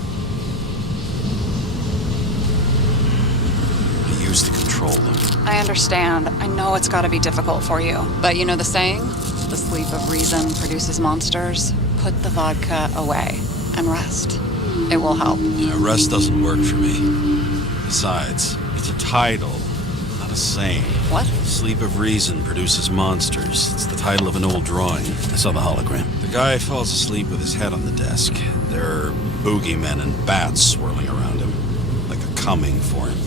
I used to control them. I understand. I know it's got to be difficult for you. But you know the saying? The sleep of reason produces monsters. Put the vodka away and rest. It will help. Yeah, rest doesn't work for me. Besides, it's a title, not a saying. What? Sleep of Reason produces monsters. It's the title of an old drawing. I saw the hologram. The guy falls asleep with his head on the desk. There are boogeymen and bats swirling around him, like they're coming for him.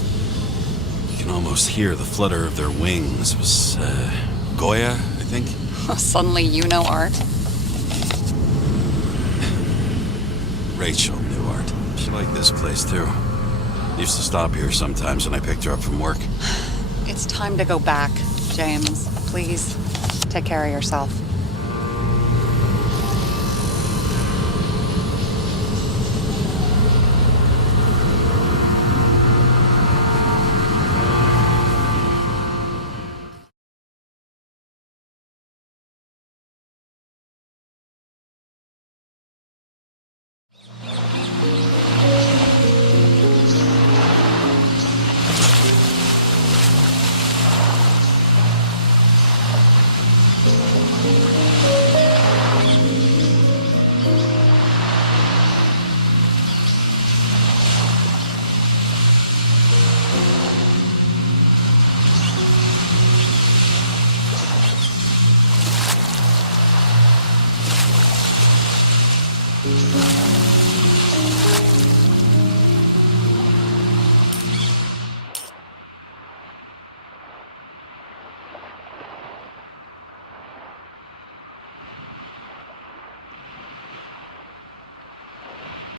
You can almost hear the flutter of their wings. It was, Goya, I think? Suddenly you know art. Rachel knew art. She liked this place, too. Used to stop here sometimes when I picked her up from work. It's time to go back, James. Please, take care of yourself.